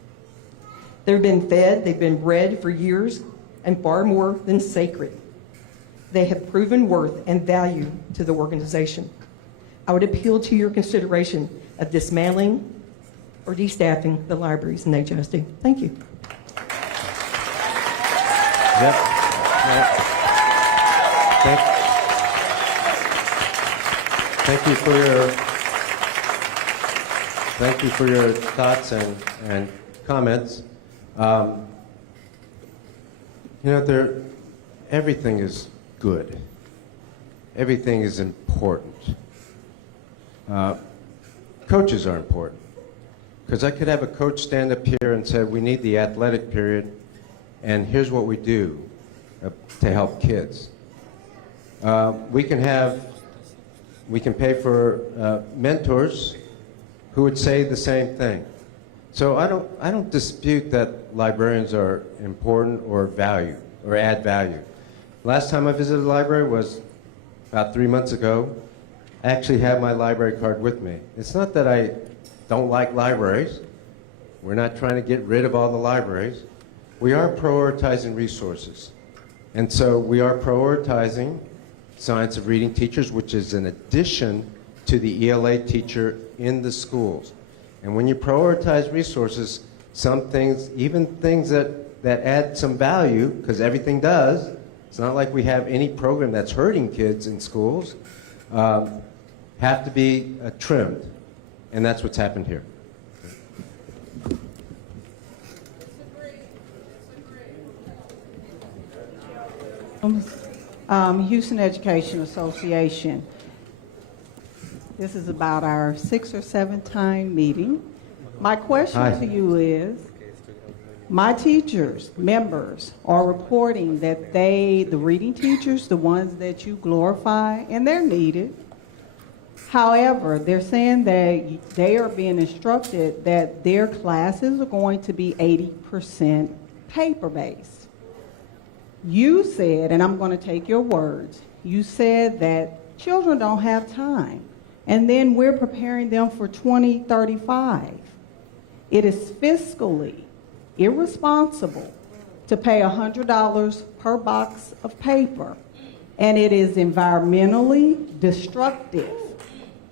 They've been fed, they've been bred for years, and far more than sacred. They have proven worth and value to the organization. I would appeal to your consideration of dismantling or destaffing the libraries in HISD. Thank you. Yep. Thank you for your thoughts and comments. Everything is good. Everything is important. Coaches are important. Because I could have a coach stand up here and say, we need the athletic period, and here's what we do to help kids. We can pay for mentors who would say the same thing. So I don't dispute that librarians are important or add value. Last time I visited a library was about 3 months ago. I actually have my library card with me. It's not that I don't like libraries. We're not trying to get rid of all the libraries. We are prioritizing resources. And so we are prioritizing Science of Reading teachers, which is an addition to the ELA teacher in the schools. And when you prioritize resources, some things, even things that add some value, because everything does, it's not like we have any program that's hurting kids in schools, have to be trimmed. And that's what's happened here. Houston Education Association. This is about our 6th or 7th time meeting. My question Hi. to you is, my teachers, members, are reporting that the reading teachers, the ones that you glorify, and they're needed. However, they're saying that they are being instructed that their classes are going to be 80% paper-based. You said, and I'm going to take your words, you said that children don't have time, and then we're preparing them for 2035. It is fiscally irresponsible to pay $100 per box of paper, and it is environmentally destructive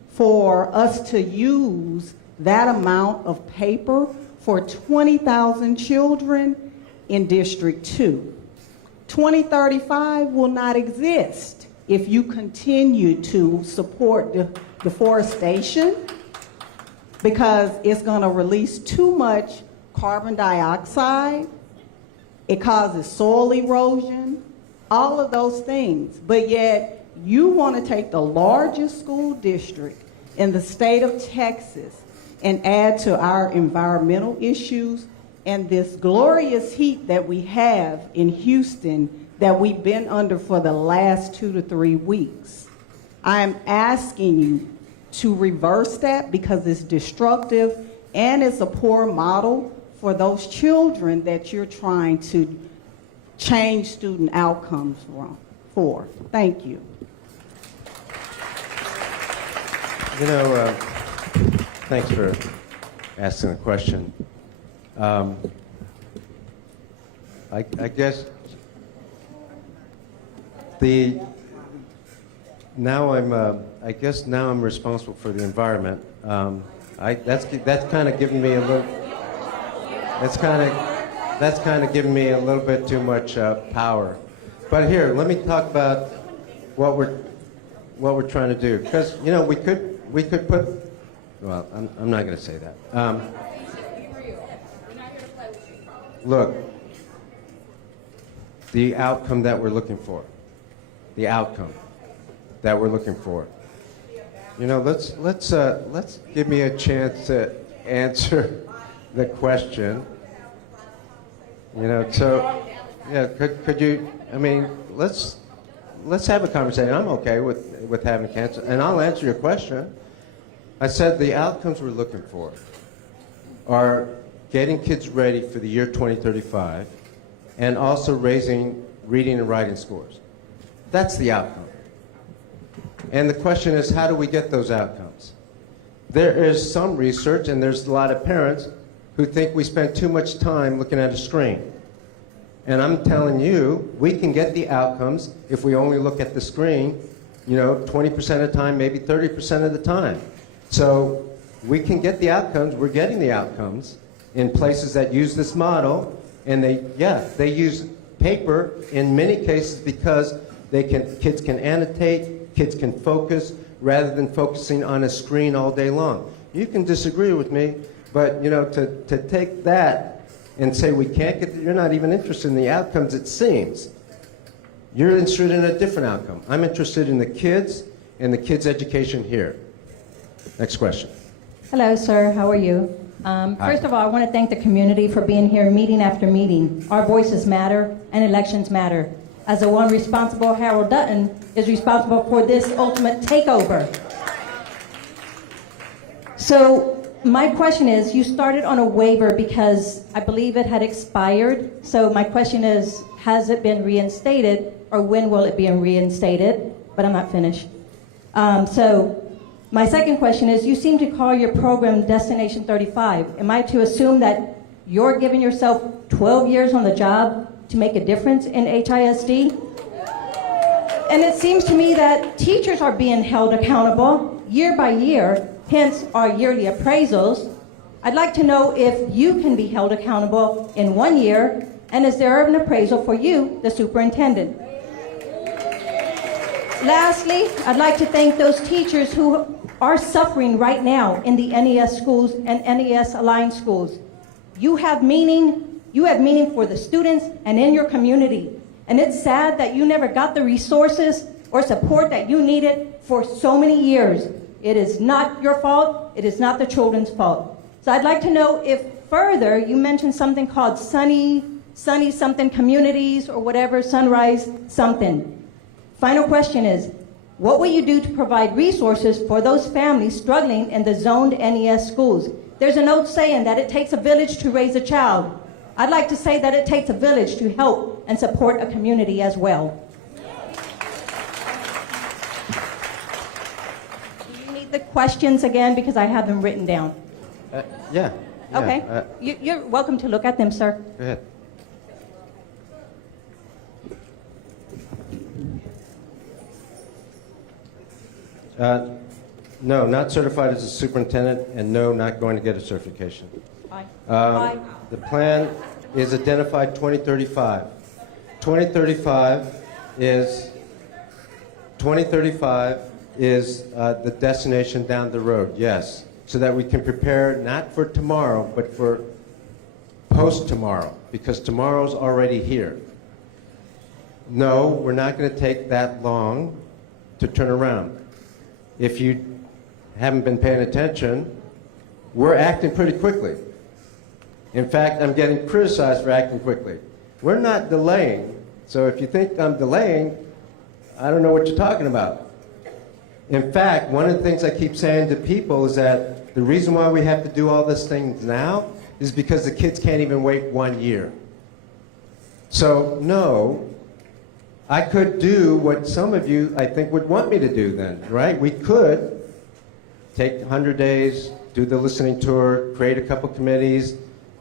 for us to use that amount of paper for 20,000 children in District 2. 2035 will not exist if you continue to support deforestation, because it's going to release too much carbon dioxide. It causes soil erosion, all of those things. But yet you want to take the largest school district in the state of Texas and add to our environmental issues and this glorious heat that we have in Houston that we've been under for the last 2 to 3 weeks. I'm asking you to reverse that because it's destructive and it's a poor model for those children that you're trying to change student outcomes for. Thank you. You know, thanks for asking the question. I guess now I'm responsible for the environment. That's kind of giving me a little. That's kind of giving me a little bit too much power. But here, let me talk about what we're trying to do. Because you know, we could put. Well, I'm not going to say that. Look, the outcome that we're looking for. The outcome that we're looking for. You know, let's give me a chance to answer the question. You know, so yeah, could you? I mean, let's have a conversation. I'm okay with having cancer, and I'll answer your question. I said the outcomes we're looking for are getting kids ready for the year 2035, and also raising reading and writing scores. That's the outcome. And the question is, how do we get those outcomes? There is some research, and there's a lot of parents who think we spend too much time looking at a screen. And I'm telling you, we can get the outcomes if we only look at the screen, you know, 20% of the time, maybe 30% of the time. So we can get the outcomes. We're getting the outcomes in places that use this model, and they use paper in many cases because kids can annotate, kids can focus, rather than focusing on a screen all day long. You can disagree with me, but you know, to take that and say we can't get, you're not even interested in the outcomes, it seems. You're interested in a different outcome. I'm interested in the kids and the kids' education here. Next question. Hello, sir. How are you? First of all, I want to thank the community for being here meeting after meeting. Our voices matter and elections matter. As the one responsible, Harold Dutton is responsible for this ultimate takeover. So my question is, you started on a waiver because I believe it had expired. So my question is, has it been reinstated, or when will it be reinstated? But I'm not finished. So my second question is, you seem to call your program Destination 35. Am I to assume that you're giving yourself 12 years on the job to make a difference in HISD? And it seems to me that teachers are being held accountable year by year, hence our yearly appraisals. I'd like to know if you can be held accountable in 1 year, and is there an appraisal for you, the superintendent? Lastly, I'd like to thank those teachers who are suffering right now in the NES schools and NES aligned schools. You have meaning for the students and in your community. And it's sad that you never got the resources or support that you needed for so many years. It is not your fault. It is not the children's fault. So I'd like to know if further, you mentioned something called sunny something communities or whatever, sunrise something. Final question is, what will you do to provide resources for those families struggling in the zoned NES schools? There's an old saying that it takes a village to raise a child. I'd like to say that it takes a village to help and support a community as well. Do you need the questions again because I have them written down? Yeah. Okay. You're welcome to look at them, sir. Go ahead. No, not certified as a superintendent, and no, not going to get a certification. Bye. Bye. The plan is identified 2035. 2035 is the destination down the road, yes, so that we can prepare not for tomorrow, but for post-tomorrow, because tomorrow's already here. No, we're not going to take that long to turn around. If you haven't been paying attention, we're acting pretty quickly. In fact, I'm getting criticized for acting quickly. We're not delaying, so if you think I'm delaying, I don't know what you're talking about. In fact, one of the things I keep saying to people is that the reason why we have to do all these things now is because the kids can't even wait 1 year. So, no, I could do what some of you, I think, would want me to do then, right? We could take 100 days, do the listening tour, create a couple committees,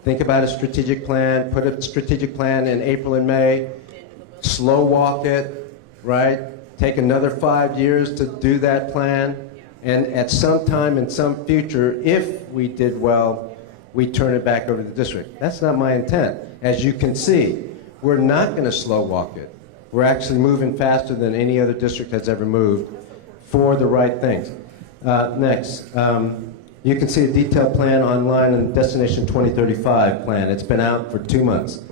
think about a strategic plan, put a strategic plan in April and May, slow walk it, right? Take another 5 years to do that plan, and at some time in some future, if we did well, we turn it back over to the district. That's not my intent. As you can see, we're not going to slow walk it. We're actually moving faster than any other district has ever moved for the right things. Next, you can see a detailed plan online on the Destination 2035 plan. It's been out for 2 months.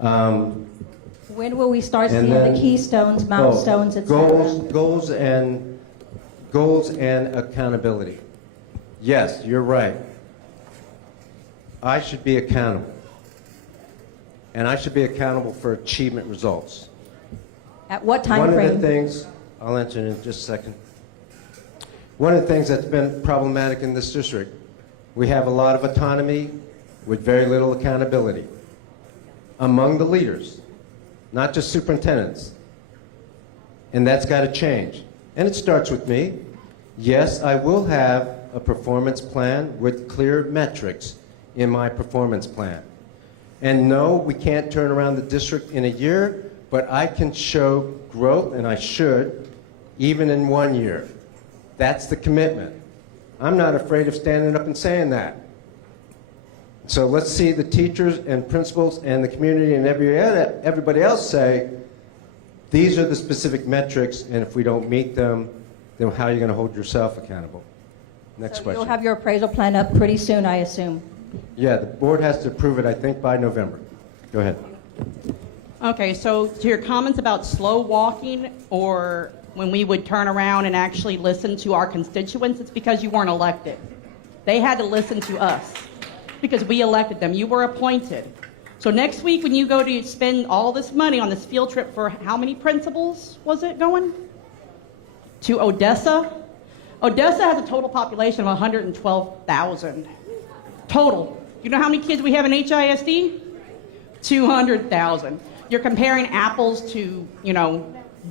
When will we start seeing the keystones, milestones, etc.? Goals and accountability. Yes, you're right. I should be accountable. And I should be accountable for achievement results. At what time One frame? of the things, I'll answer in just a second. One of the things that's been problematic in this district, we have a lot of autonomy with very little accountability among the leaders, not just superintendents. And that's got to change. And it starts with me. Yes, I will have a performance plan with clear metrics in my performance plan. And no, we can't turn around the district in a year, but I can show growth, and I should, even in 1 year. That's the commitment. I'm not afraid of standing up and saying that. So let's see the teachers and principals and the community and everybody else say, these are the specific metrics, and if we don't meet them, then how are you going to hold yourself accountable? Next So question. you'll have your appraisal plan up pretty soon, I assume. Yeah, the board has to approve it, I think, by November. Go ahead. Okay, so to your comments about slow walking or when we would turn around and actually listen to our constituents, it's because you weren't elected. They had to listen to us because we elected them. You were appointed. So next week when you go to spend all this money on this field trip for how many principals was it going? To Odessa? Odessa has a total population of 112,000. Total. You know how many kids we have in HISD? 200,000. You're comparing apples to,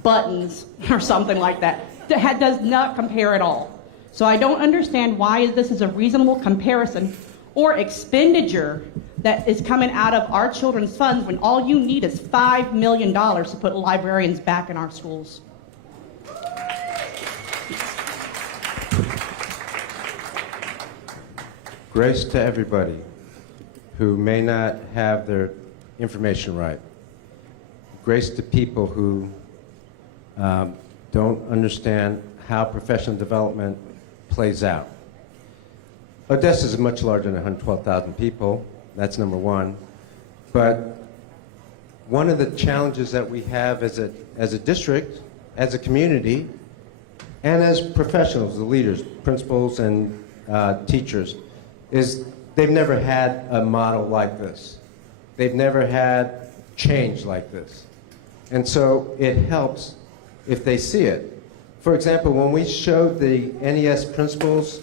buttons or something like that. That does not compare at all. So I don't understand why this is a reasonable comparison or expenditure that is coming out of our children's funds when all you need is $5 million to put librarians back in our schools. Grace to everybody who may not have their information right. Grace to people who don't understand how professional development plays out. Odessa is much larger than 112,000 people. That's number one. But one of the challenges that we have as a district, as a community, and as professionals, the leaders, principals, and teachers, is they've never had a model like this. They've never had change like this. And so it helps if they see it. For example, when we showed the NES principals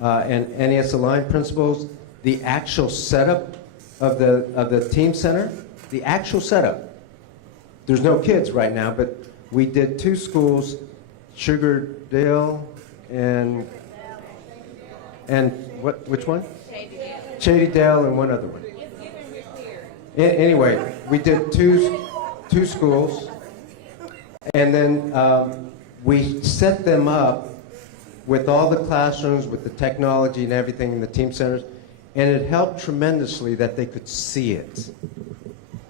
and NES aligned principals, the actual setup of the team center, the actual setup. There's no kids right now, but we did 2 schools, Sugardale and which one? Shadydale and one other one. Anyway, we did two schools, and then we set them up with all the classrooms, with the technology and everything in the team centers, and it helped tremendously that they could see it.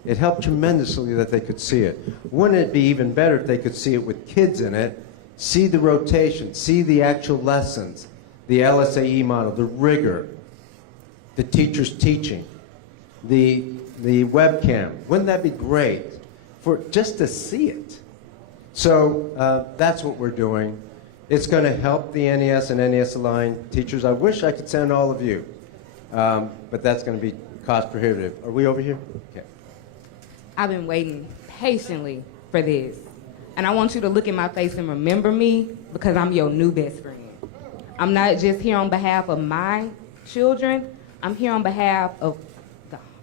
It helped tremendously that they could see it. Wouldn't it be even better if they could see it with kids in it, see the rotation, see the actual lessons, the LSAE model, the rigor, the teachers teaching, the webcam? Wouldn't that be great for just to see it? So that's what we're doing. It's going to help the NES and NES aligned teachers. I wish I could send all of you, but that's going to be cost prohibitive. Are we over here? Okay. I've been waiting patiently for this. And I want you to look in my face and remember me, because I'm your new best friend. I'm not just here on behalf of my children. I'm here on behalf of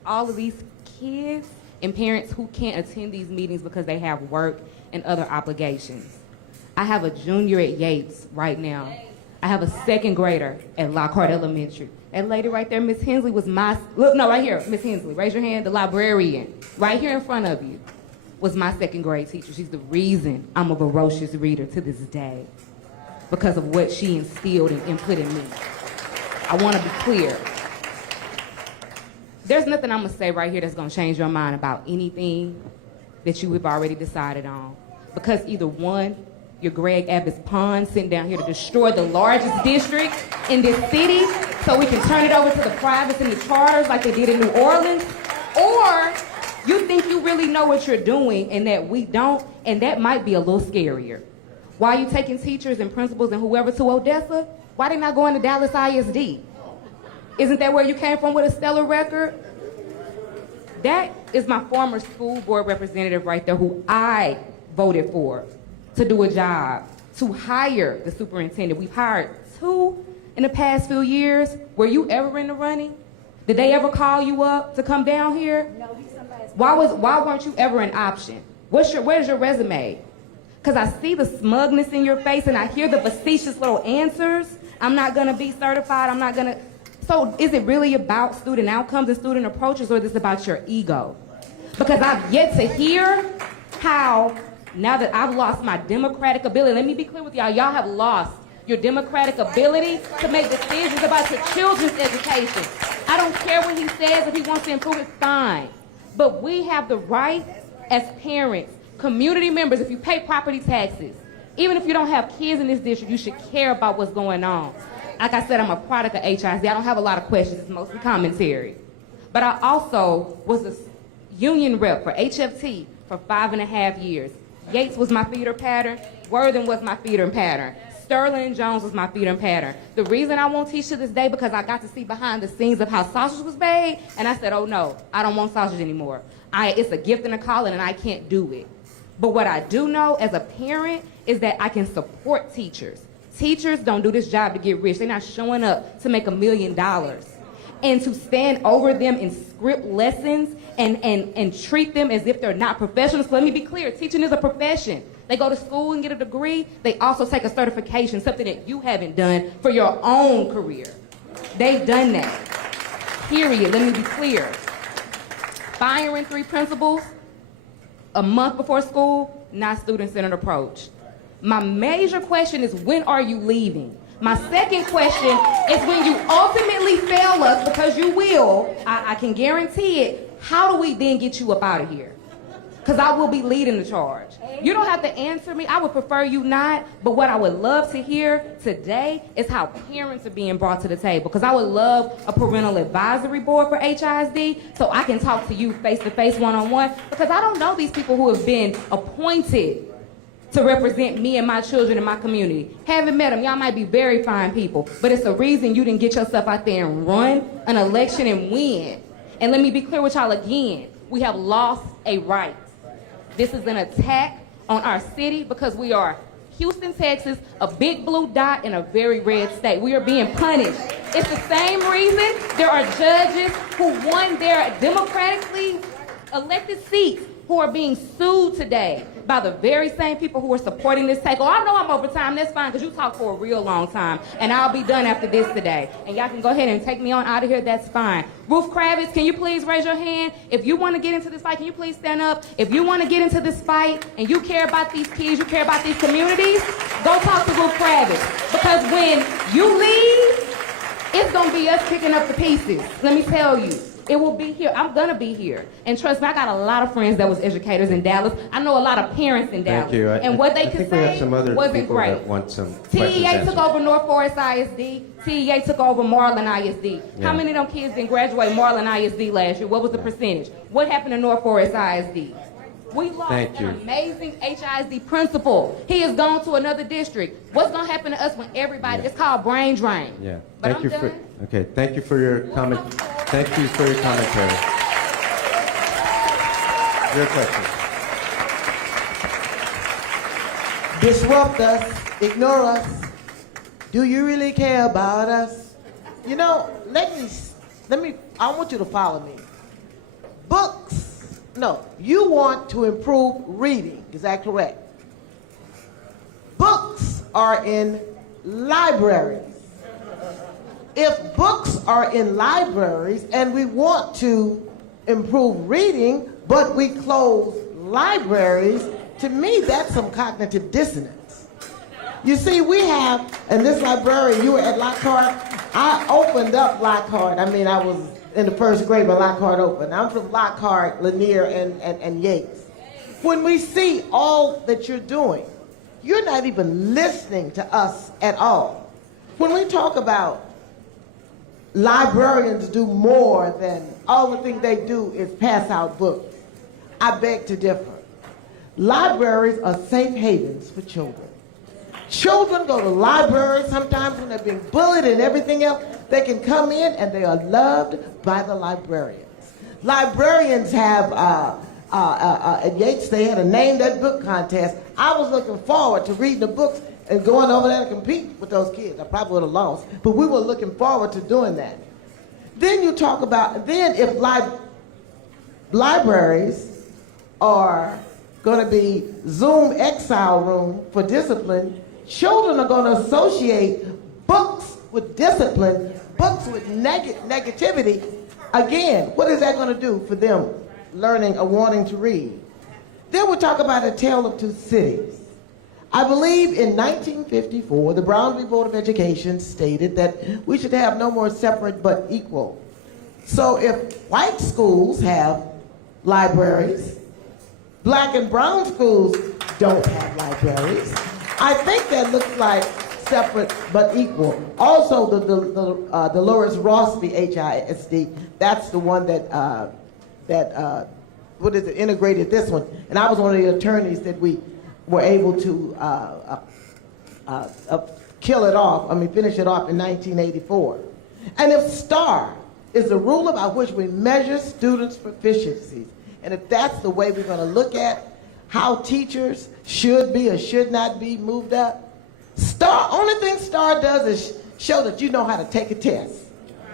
all of these kids and parents who can't attend these meetings because they have work and other obligations. I have a junior at Yates right now. I have a second grader at Lockhart Elementary. That lady right there, Miss Hensley, was my, look, no, right here, Miss Hensley, raise your hand, the librarian, right here in front of you, was my second grade teacher. She's the reason I'm a voracious reader to this day, because of what she instilled and input in me. I want to be clear. There's nothing I'm going to say right here that's going to change your mind about anything that you have already decided on. Because either one, you're Greg Abbott's pawn sitting down here to destroy the largest district in this city so we can turn it over to the privates and the charters like they did in New Orleans, or you think you really know what you're doing and that we don't, and that might be a little scarier. Why are you taking teachers and principals and whoever to Odessa? Why they not going to Dallas ISD? Isn't that where you came from with a stellar record? That is my former school board representative right there who I voted for to do a job, to hire the superintendent. We've hired 2 in the past few years. Were you ever in the running? Did they ever call you up to come down here? No, he's somebody's. Why weren't you ever an option? Where's your resume? Because I see the smugness in your face and I hear the facetious little answers. I'm not gonna be certified, I'm not gonna. So is it really about student outcomes and student approaches, or is this about your ego? Because I've yet to hear how, now that I've lost my democratic ability, let me be clear with y'all, y'all have lost your democratic ability to make decisions about your children's education. I don't care what he says, if he wants to improve it, fine. But we have the right as parents, community members, if you pay property taxes, even if you don't have kids in this district, you should care about what's going on. Like I said, I'm a product of HISD. I don't have a lot of questions, it's mostly commentary. But I also was a union rep for HFT for 5.5 years. Yates was my feeder pattern, Worthing was my feeder pattern, Sterling and Jones was my feeder pattern. The reason I won't teach to this day, because I got to see behind the scenes of how sausage was made, and I said, oh no, I don't want sausage anymore. It's a gift and a calling, and I can't do it. But what I do know as a parent is that I can support teachers. Teachers don't do this job to get rich. They're not showing up to make $1 million. And to stand over them and script lessons and treat them as if they're not professionals. So let me be clear, teaching is a profession. They go to school and get a degree. They also take a certification, something that you haven't done for your own career. They've done that. Period. Let me be clear. Firing 3 principals a month before school, not student-centered approach. My major question is, when are you leaving? My second question is, when you ultimately fail us, because you will, I can guarantee it, how do we then get you up out of here? because I will be leading the charge. You don't have to answer me. I would prefer you not. But what I would love to hear today is how parents are being brought to the table, because I would love a parental advisory board for HISD so I can talk to you face-to-face, one-on-one, because I don't know these people who have been appointed to represent me and my children and my community. Haven't met them. Y'all might be very fine people, but it's a reason you didn't get yourself out there and run an election and win. And let me be clear with y'all again. We have lost a right. This is an attack on our city because we are Houston, Texas, a big blue dot in a very red state. We are being punished. It's the same reason there are judges who won their democratically elected seats who are being sued today by the very same people who are supporting this takeover. I know I'm over time, that's fine, because you talked for a real long time, and I'll be done after this today. And y'all can go ahead and take me on out of here, that's fine. Ruth Kravitz, can you please raise your hand? If you want to get into this fight, can you please stand up? If you want to get into this fight, and you care about these kids, you care about these communities, go talk to Ruth Kravitz. Because when you leave, it's going to be us picking up the pieces. Let me tell you. It will be here. I'm going to be here. And trust me, I got a lot of friends that was educators in Dallas. I know a lot of parents in Dallas. Thank you. And what they I could think we have say some other wasn't people great. that want some TEA questions took answered. over North Forest ISD. TEA took over Marlin ISD. Yeah. How many of them kids didn't graduate Marlin ISD last year? What was the percentage? What happened to North Forest ISD? We lost Thank you. an amazing HISD principal. He has gone to another district. What's going to happen to us when everybody, it's called brain drain. Yeah. But Thank I'm you done. okay. Thank you for your comment. Thank you for your commentary. Your question. Disrupt us, ignore us. Do you really care about us? You know, let me, I want you to follow me. Books, no, you want to improve reading, is that correct? Books are in libraries. If books are in libraries and we want to improve reading, but we close libraries, to me, that's some cognitive dissonance. You see, we have, and this librarian, you were at Lockhart, I opened up Lockhart. I mean, I was in the first grade when Lockhart opened. I'm from Lockhart, Lanier, and Yates. When we see all that you're doing, you're not even listening to us at all. When we talk about librarians do more than all the thing they do is pass out books, I beg to differ. Libraries are safe havens for children. Children go to libraries sometimes when they're being bullied and everything else. They can come in and they are loved by the librarians. Librarians have, at Yates they had a Name That Book contest. I was looking forward to reading the books and going over there to compete with those kids. I probably would have lost, but we were looking forward to doing that. Then you talk about, then if libraries are going to be Zoom exile room for discipline, children are going to associate books with discipline, books with negativity. Again, what is that going to do for them learning or wanting to read? Then we talk about A Tale of Two Cities. I believe in 1954, the Brownsville Board of Education stated that we should have no more separate but equal. So if white schools have libraries, black and brown schools don't have libraries, I think that looks like separate but equal. Also, the Dolores Rossby HISD, that's the one that integrated this one. And I was one of the attorneys that we were able to finish it off in 1984. And if STAR is the rule by which we measure students' proficiencies, and if that's the way we're going to look at how teachers should be or should not be moved up, only thing STAR does is show that you know how to take a test.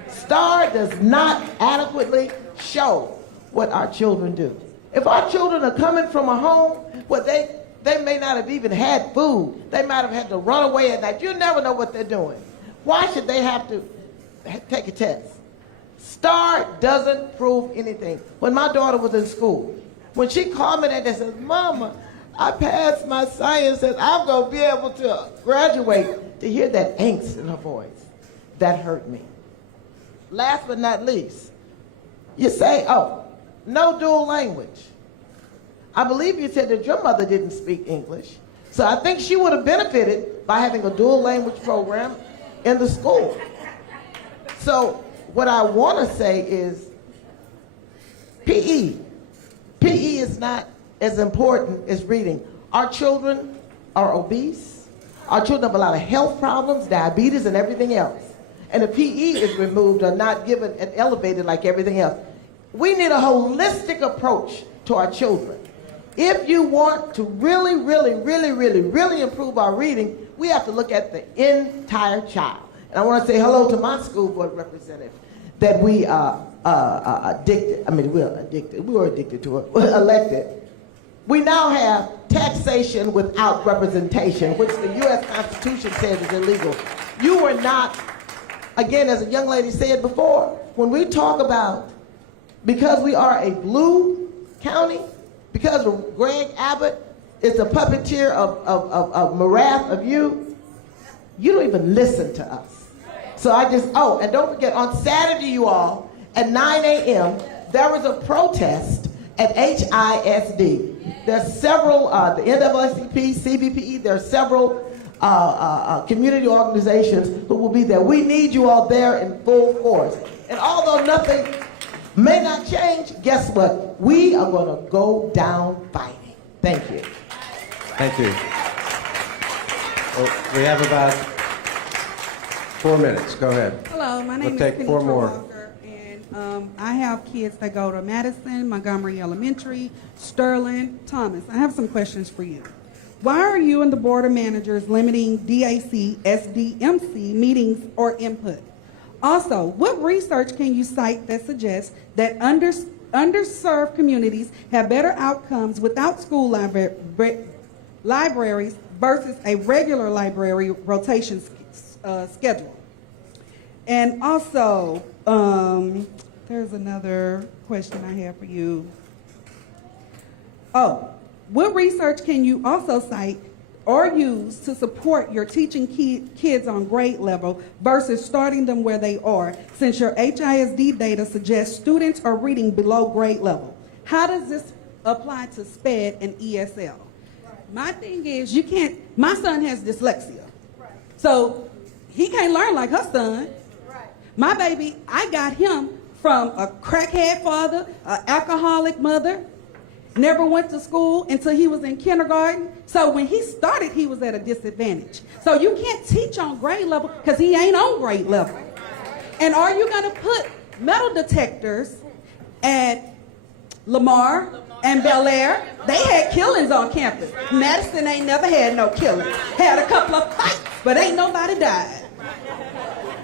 STAR does not adequately show what our children do. If our children are coming from a home where they may not have even had food, they might have had to run away at night, you never know what they're doing. Why should they have to take a test? STAR doesn't prove anything. When my daughter was in school, when she called me that and said, "Mama, I passed my science and I'm going to be able to graduate," to hear that angst in her voice, that hurt me. Last but not least, you say, oh, no dual language. I believe you said that your mother didn't speak English. So I think she would have benefited by having a dual language program in the school. So what I want to say is PE. PE is not as important as reading. Our children are obese. Our children have a lot of health problems, diabetes, and everything else. And if PE is removed or not given and elevated like everything else, we need a holistic approach to our children. If you want to really, really, really, really, really improve our reading, we have to look at the entire child. And I want to say hello to my school board representative that we are addicted. I mean, we were addicted to it, elected. We now have taxation without representation, which the U.S. Constitution says is illegal. You were not, again, as a young lady said before, when we talk about, because we are a blue county, because Greg Abbott is a puppeteer of morass of you, you don't even listen to us. So and don't forget, on Saturday, you all, at 9 a.m., there was a protest at HISD. There's several, the NAACP, CBPE, there are several community organizations who will be there. We need you all there in full force. And although nothing may not change, guess what? We are going to go down fighting. Thank you. Thank you. Well, we have about 4 minutes. Go ahead. Hello, my name We'll is take Penny 4 more. Walker, and I have kids that go to Madison, Montgomery Elementary, Sterling, Thomas. I have some questions for you. Why are you and the Board of Managers limiting DAC, SDMC meetings or input? Also, what research can you cite that suggests that underserved communities have better outcomes without school libraries versus a regular library rotation schedule? And also, there's another question I have for you. Oh, what research can you also cite or use to support your teaching kids on grade level versus starting them where they are, since your HISD data suggests students are reading below grade level? How does this apply to SPED and ESL? My thing is, my son has dyslexia. So he can't learn like her son. My baby, I got him from a crackhead father, an alcoholic mother, never went to school until he was in kindergarten. So when he started, he was at a disadvantage. So you can't teach on grade level because he ain't on grade level. And are you going to put metal detectors at Lamar and Bel Air? They had killings on campus. Madison ain't never had no killings. Had a couple of fights, but ain't nobody died.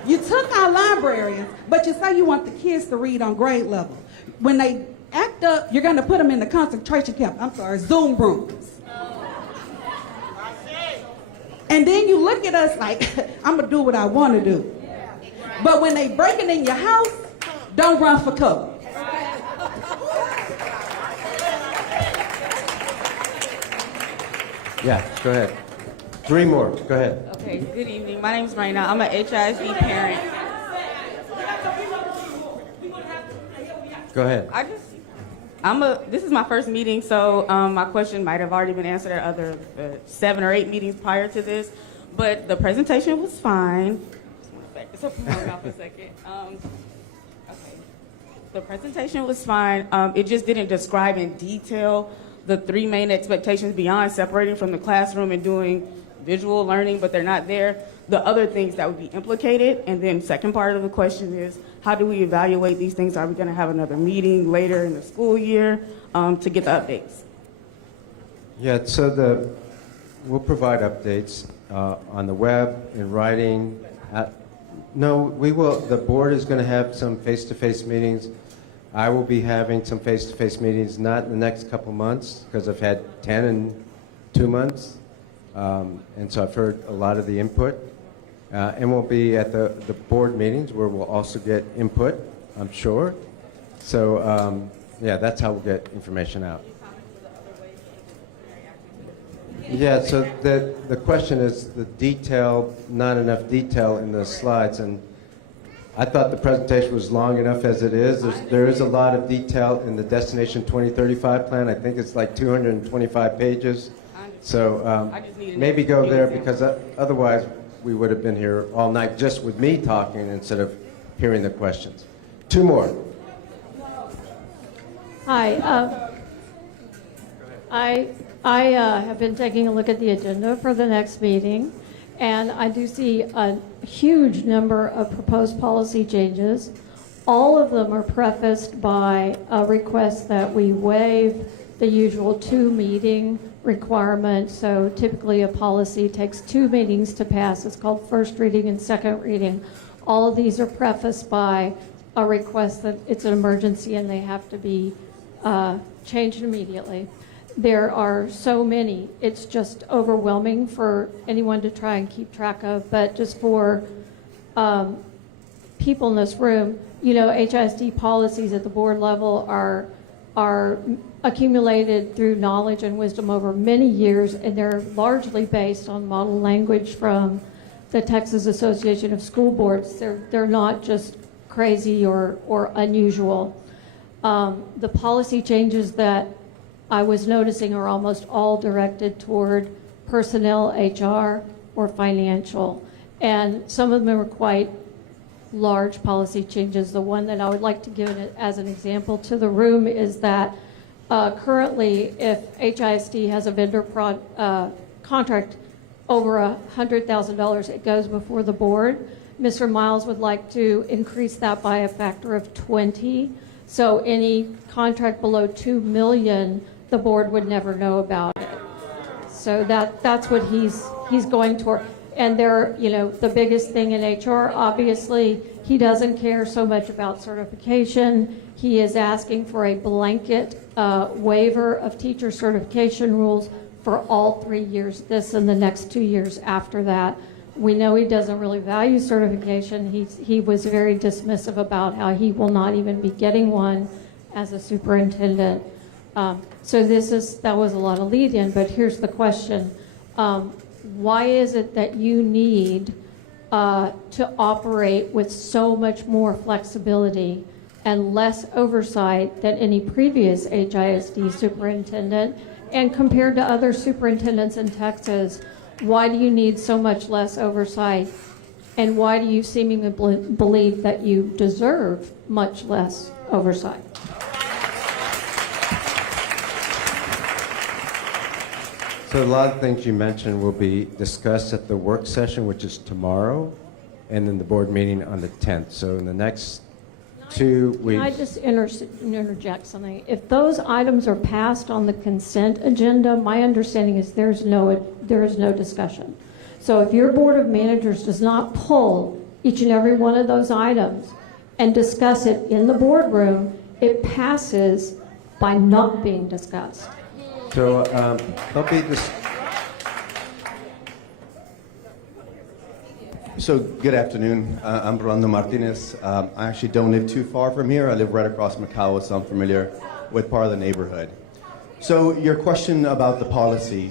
You took our librarians, but you say you want the kids to read on grade level. When they act up, you're going to put them in the concentration camp. Zoom rooms. And then you look at us like, I'm going to do what I want to do. But when they breaking in your house, don't run for cover. Yeah, go ahead. 3 more. Go ahead. Okay, good evening. My name is Raina. I'm an HISD parent. Go ahead. This is my first meeting, so my question might have already been answered at other 7 or 8 meetings prior to this, but the presentation was fine. Just want to back this up in my mouth a second. Okay. The presentation was fine. It just didn't describe in detail the 3 main expectations beyond separating from the classroom and doing visual learning, but they're not there. The other things that would be implicated, and then second part of the question is, how do we evaluate these things? Are we going to have another meeting later in the school year to get the updates? Yeah, so we'll provide updates on the web, in writing. No, we will. The board is going to have some face-to-face meetings. I will be having some face-to-face meetings, not in the next couple months, because I've had 10 in 2 months. And so I've heard a lot of the input. And we'll be at the board meetings where we'll also get input, I'm sure. So, yeah, that's how we'll get information out. Yeah, so the question is the detail, not enough detail in the slides. And I thought the presentation was long enough as it is. There is a lot of detail in the Destination 2035 plan. I think it's like 225 pages. So I just need an maybe go there example. because otherwise we would have been here all night just with me talking instead of hearing the questions. Two more. Hi. I have been taking a look at the agenda for the next meeting, and I do see a huge number of proposed policy changes. All of them are prefaced by a request that we waive the usual 2-meeting requirement. So typically a policy takes 2 meetings to pass. It's called first reading and second reading. All of these are prefaced by a request that it's an emergency and they have to be changed immediately. There are so many, it's just overwhelming for anyone to try and keep track of, but just for people in this room, you know, HISD policies at the board level are accumulated through knowledge and wisdom over many years, and they're largely based on model language from the Texas Association of School Boards. They're not just crazy or unusual. The policy changes that I was noticing are almost all directed toward personnel, HR, or financial. And some of them are quite large policy changes. The one that I would like to give it as an example to the room is that currently if HISD has a vendor contract over $100,000, it goes before the board. Mr. Miles would like to increase that by a factor of 20. So any contract below $2 million, the board would never know about it. So that's what he's going toward. And there, you know, the biggest thing in HR, obviously, he doesn't care so much about certification. He is asking for a blanket waiver of teacher certification rules for all 3 years, this and the next 2 years after that. We know he doesn't really value certification. He was very dismissive about how he will not even be getting one as a superintendent. So that was a lot of lead-in, but here's the question. Why is it that you need to operate with so much more flexibility and less oversight than any previous HISD superintendent? And compared to other superintendents in Texas, why do you need so much less oversight? And why do you seemingly believe that you deserve much less oversight? So a lot of things you mentioned will be discussed at the work session, which is tomorrow, and then the board meeting on the 10th. So in the next 2 weeks. Can I just interject something? If those items are passed on the consent agenda, my understanding is there is no discussion. So if your board of managers does not pull each and every one of those items and discuss it in the boardroom, it passes by not being discussed. So there'll be this. So good afternoon. I'm Rolando Martinez. I actually don't live too far from here. I live right across Macau, so I'm familiar with part of the neighborhood. So your question about the policy.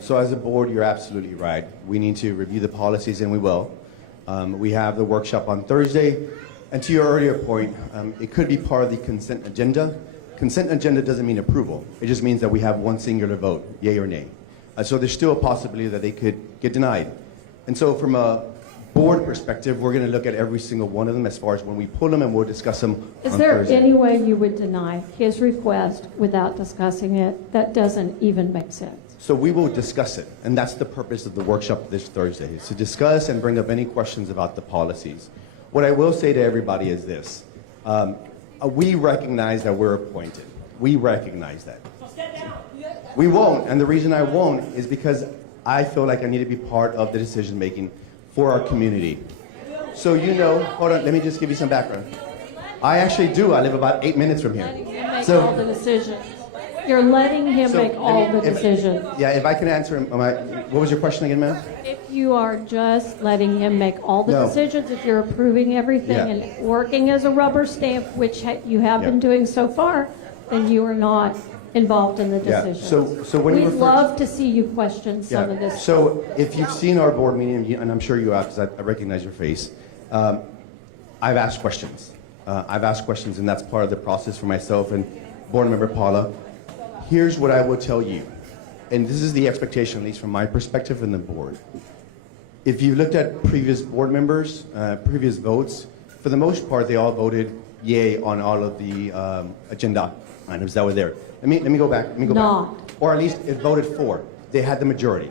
So as a board, you're absolutely right. We need to review the policies, and we will. We have the workshop on Thursday. And to your earlier point, it could be part of the consent agenda. Consent agenda doesn't mean approval. It just means that we have one singular vote, yay or nay. So there's still a possibility that they could get denied. And so from a board perspective, we're going to look at every single one of them as far as when we pull them, and we'll discuss them on Is there Thursday. any way you would deny his request without discussing it? That doesn't even make sense. So we will discuss it, and that's the purpose of the workshop this Thursday, is to discuss and bring up any questions about the policies. What I will say to everybody is this. We recognize that we're appointed. We recognize that. We won't, and the reason I won't is because I feel like I need to be part of the decision making for our community. So you know, hold on, let me just give you some background. I actually do. I live about 8 minutes from here. Letting him make all the decisions. You're letting him make all the decisions. Yeah, if I can answer, what was your question again, ma'am? If you are just letting him make all the No. decisions, if you're approving everything Yeah. and working as a rubber stamp, which you have been doing so far, then you are not involved in the Yeah. decisions. So when you We'd refer love to see you question some of this. So if you've seen our board meeting, and I'm sure you have because I recognize your face, I've asked questions. And that's part of the process for myself and board member Paula. Here's what I will tell you, and this is the expectation, at least from my perspective and the board. If you looked at previous board members, previous votes, for the most part, they all voted yay on all of the agenda items that were there. Let me go back. Not. Or at least it voted for. They had the majority.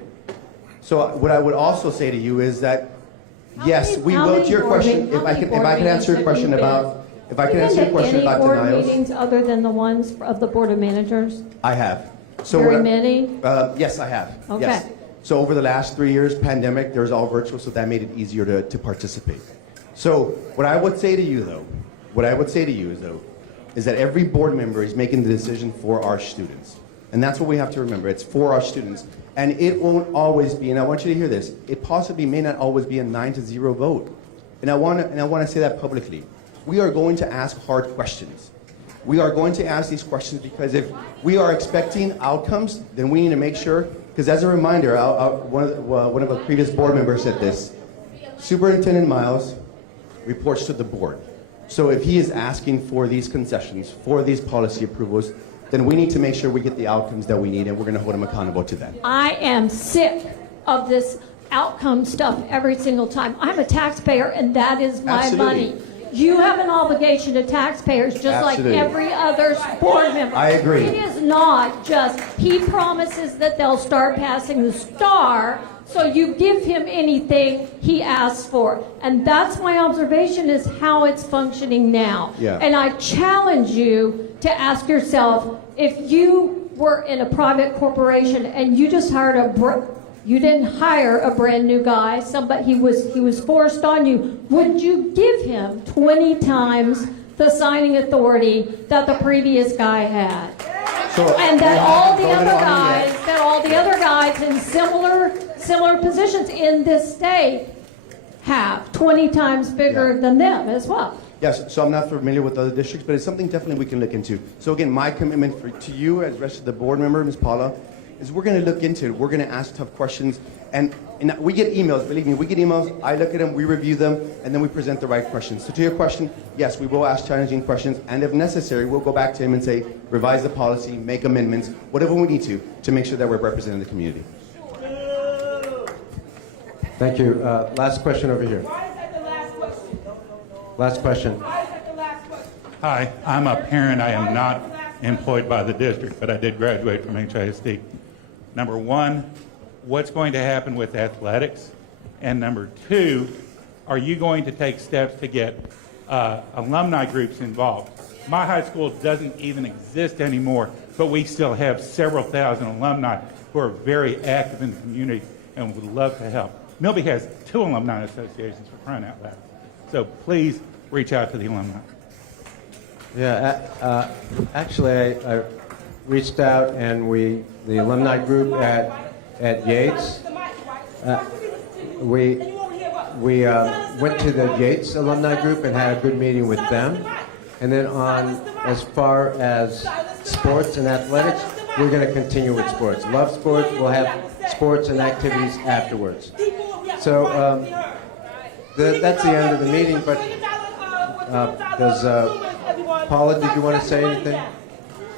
So what I would also say to you is that, yes, we vote to your question. If I can answer your question about, board meetings denials. other than the ones of the Board of Managers? I have. So Very many? Yes, I have. Okay. Yes. So over the last 3 years, pandemic, there was all virtual, so that made it easier to participate. So what I would say to you, though, is that every board member is making the decision for our students. And that's what we have to remember. It's for our students. And it won't always be, and I want you to hear this, it possibly may not always be a 9-0 vote. And I want to say that publicly. We are going to ask hard questions. We are going to ask these questions because if we are expecting outcomes, then we need to make sure, because as a reminder, one of the previous board members said this, Superintendent Miles reports to the board. So if he is asking for these concessions, for these policy approvals, then we need to make sure we get the outcomes that we need, and we're going to hold him accountable to that. I am sick of this outcome stuff every single time. I'm a taxpayer, and that is my Absolutely. money. You have an obligation to taxpayers just Absolutely. like every other board member. I agree. It is not just, he promises that they'll start passing the STAR, so you give him anything he asks for. And that's my observation is how it's functioning now. Yeah. And I challenge you to ask yourself, if you were in a private corporation and you just hired you didn't hire a brand new guy, somebody he was forced on you, would you give him 20 times the signing authority that the previous guy had? And that all the other guys in similar positions in this state have 20 times bigger than them as well. Yes, so I'm not familiar with other districts, but it's something definitely we can look into. So again, my commitment to you as the rest of the board member, Ms. Paula, is we're going to look into it. We're going to ask tough questions. And we get emails, believe me, we get emails. I look at them, we review them, and then we present the right questions. So to your question, yes, we will ask challenging questions. And if necessary, we'll go back to him and say, revise the policy, make amendments, whatever we need to make sure that we're representing the community. Thank you. Last question over here. Why is that the last question? Last question. Why is that the last question? Hi, I'm a parent. I am not employed by the district, but I did graduate from HISD. Number one, what's going to happen with athletics? And number two, are you going to take steps to get alumni groups involved? My high school doesn't even exist anymore, but we still have several thousand alumni who are very active in the community and would love to help. Milby has 2 alumni associations, for crying out loud. So please reach out to the alumni. Yeah, actually, I reached out, and the alumni group at Yates, we went to the Yates alumni group and had a good meeting with them. And then as far as sports and athletics, we're going to continue with sports. Love sports. We'll have sports and activities afterwards. So that's the end of the meeting. But does Paula, did you want to say anything?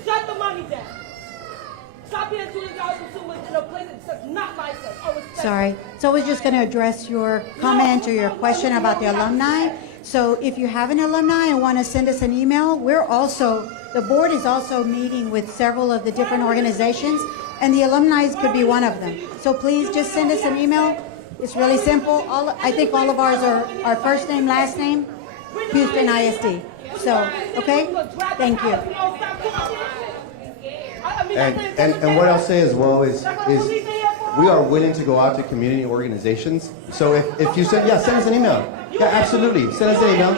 Shut the money down. Stop being $2,000 in a place that's not like us. Sorry. So I was just going to address your comment or your question about the alumni. So if you have an alumni and want to send us an email, the board is also meeting with several of the different organizations, and the alumni could be one of them. So please just send us an email. It's really simple. I think all of ours are our first name, last name, Houston ISD. So, okay? Thank you. And what I'll say as well is we are willing to go out to community organizations. So if you send us an email. Yeah, absolutely. Send us an email.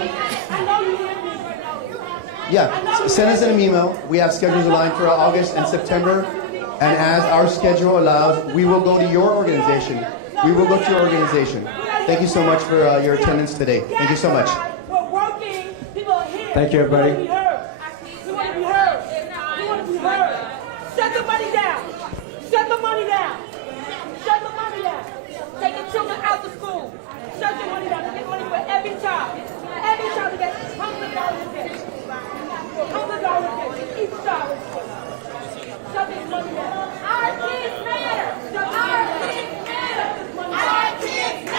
Yeah, send us an email. We have schedules aligned for August and September. And as our schedule allows, we will go to your organization. Thank you so much for your attendance today. Thank you so much. Thank you, everybody.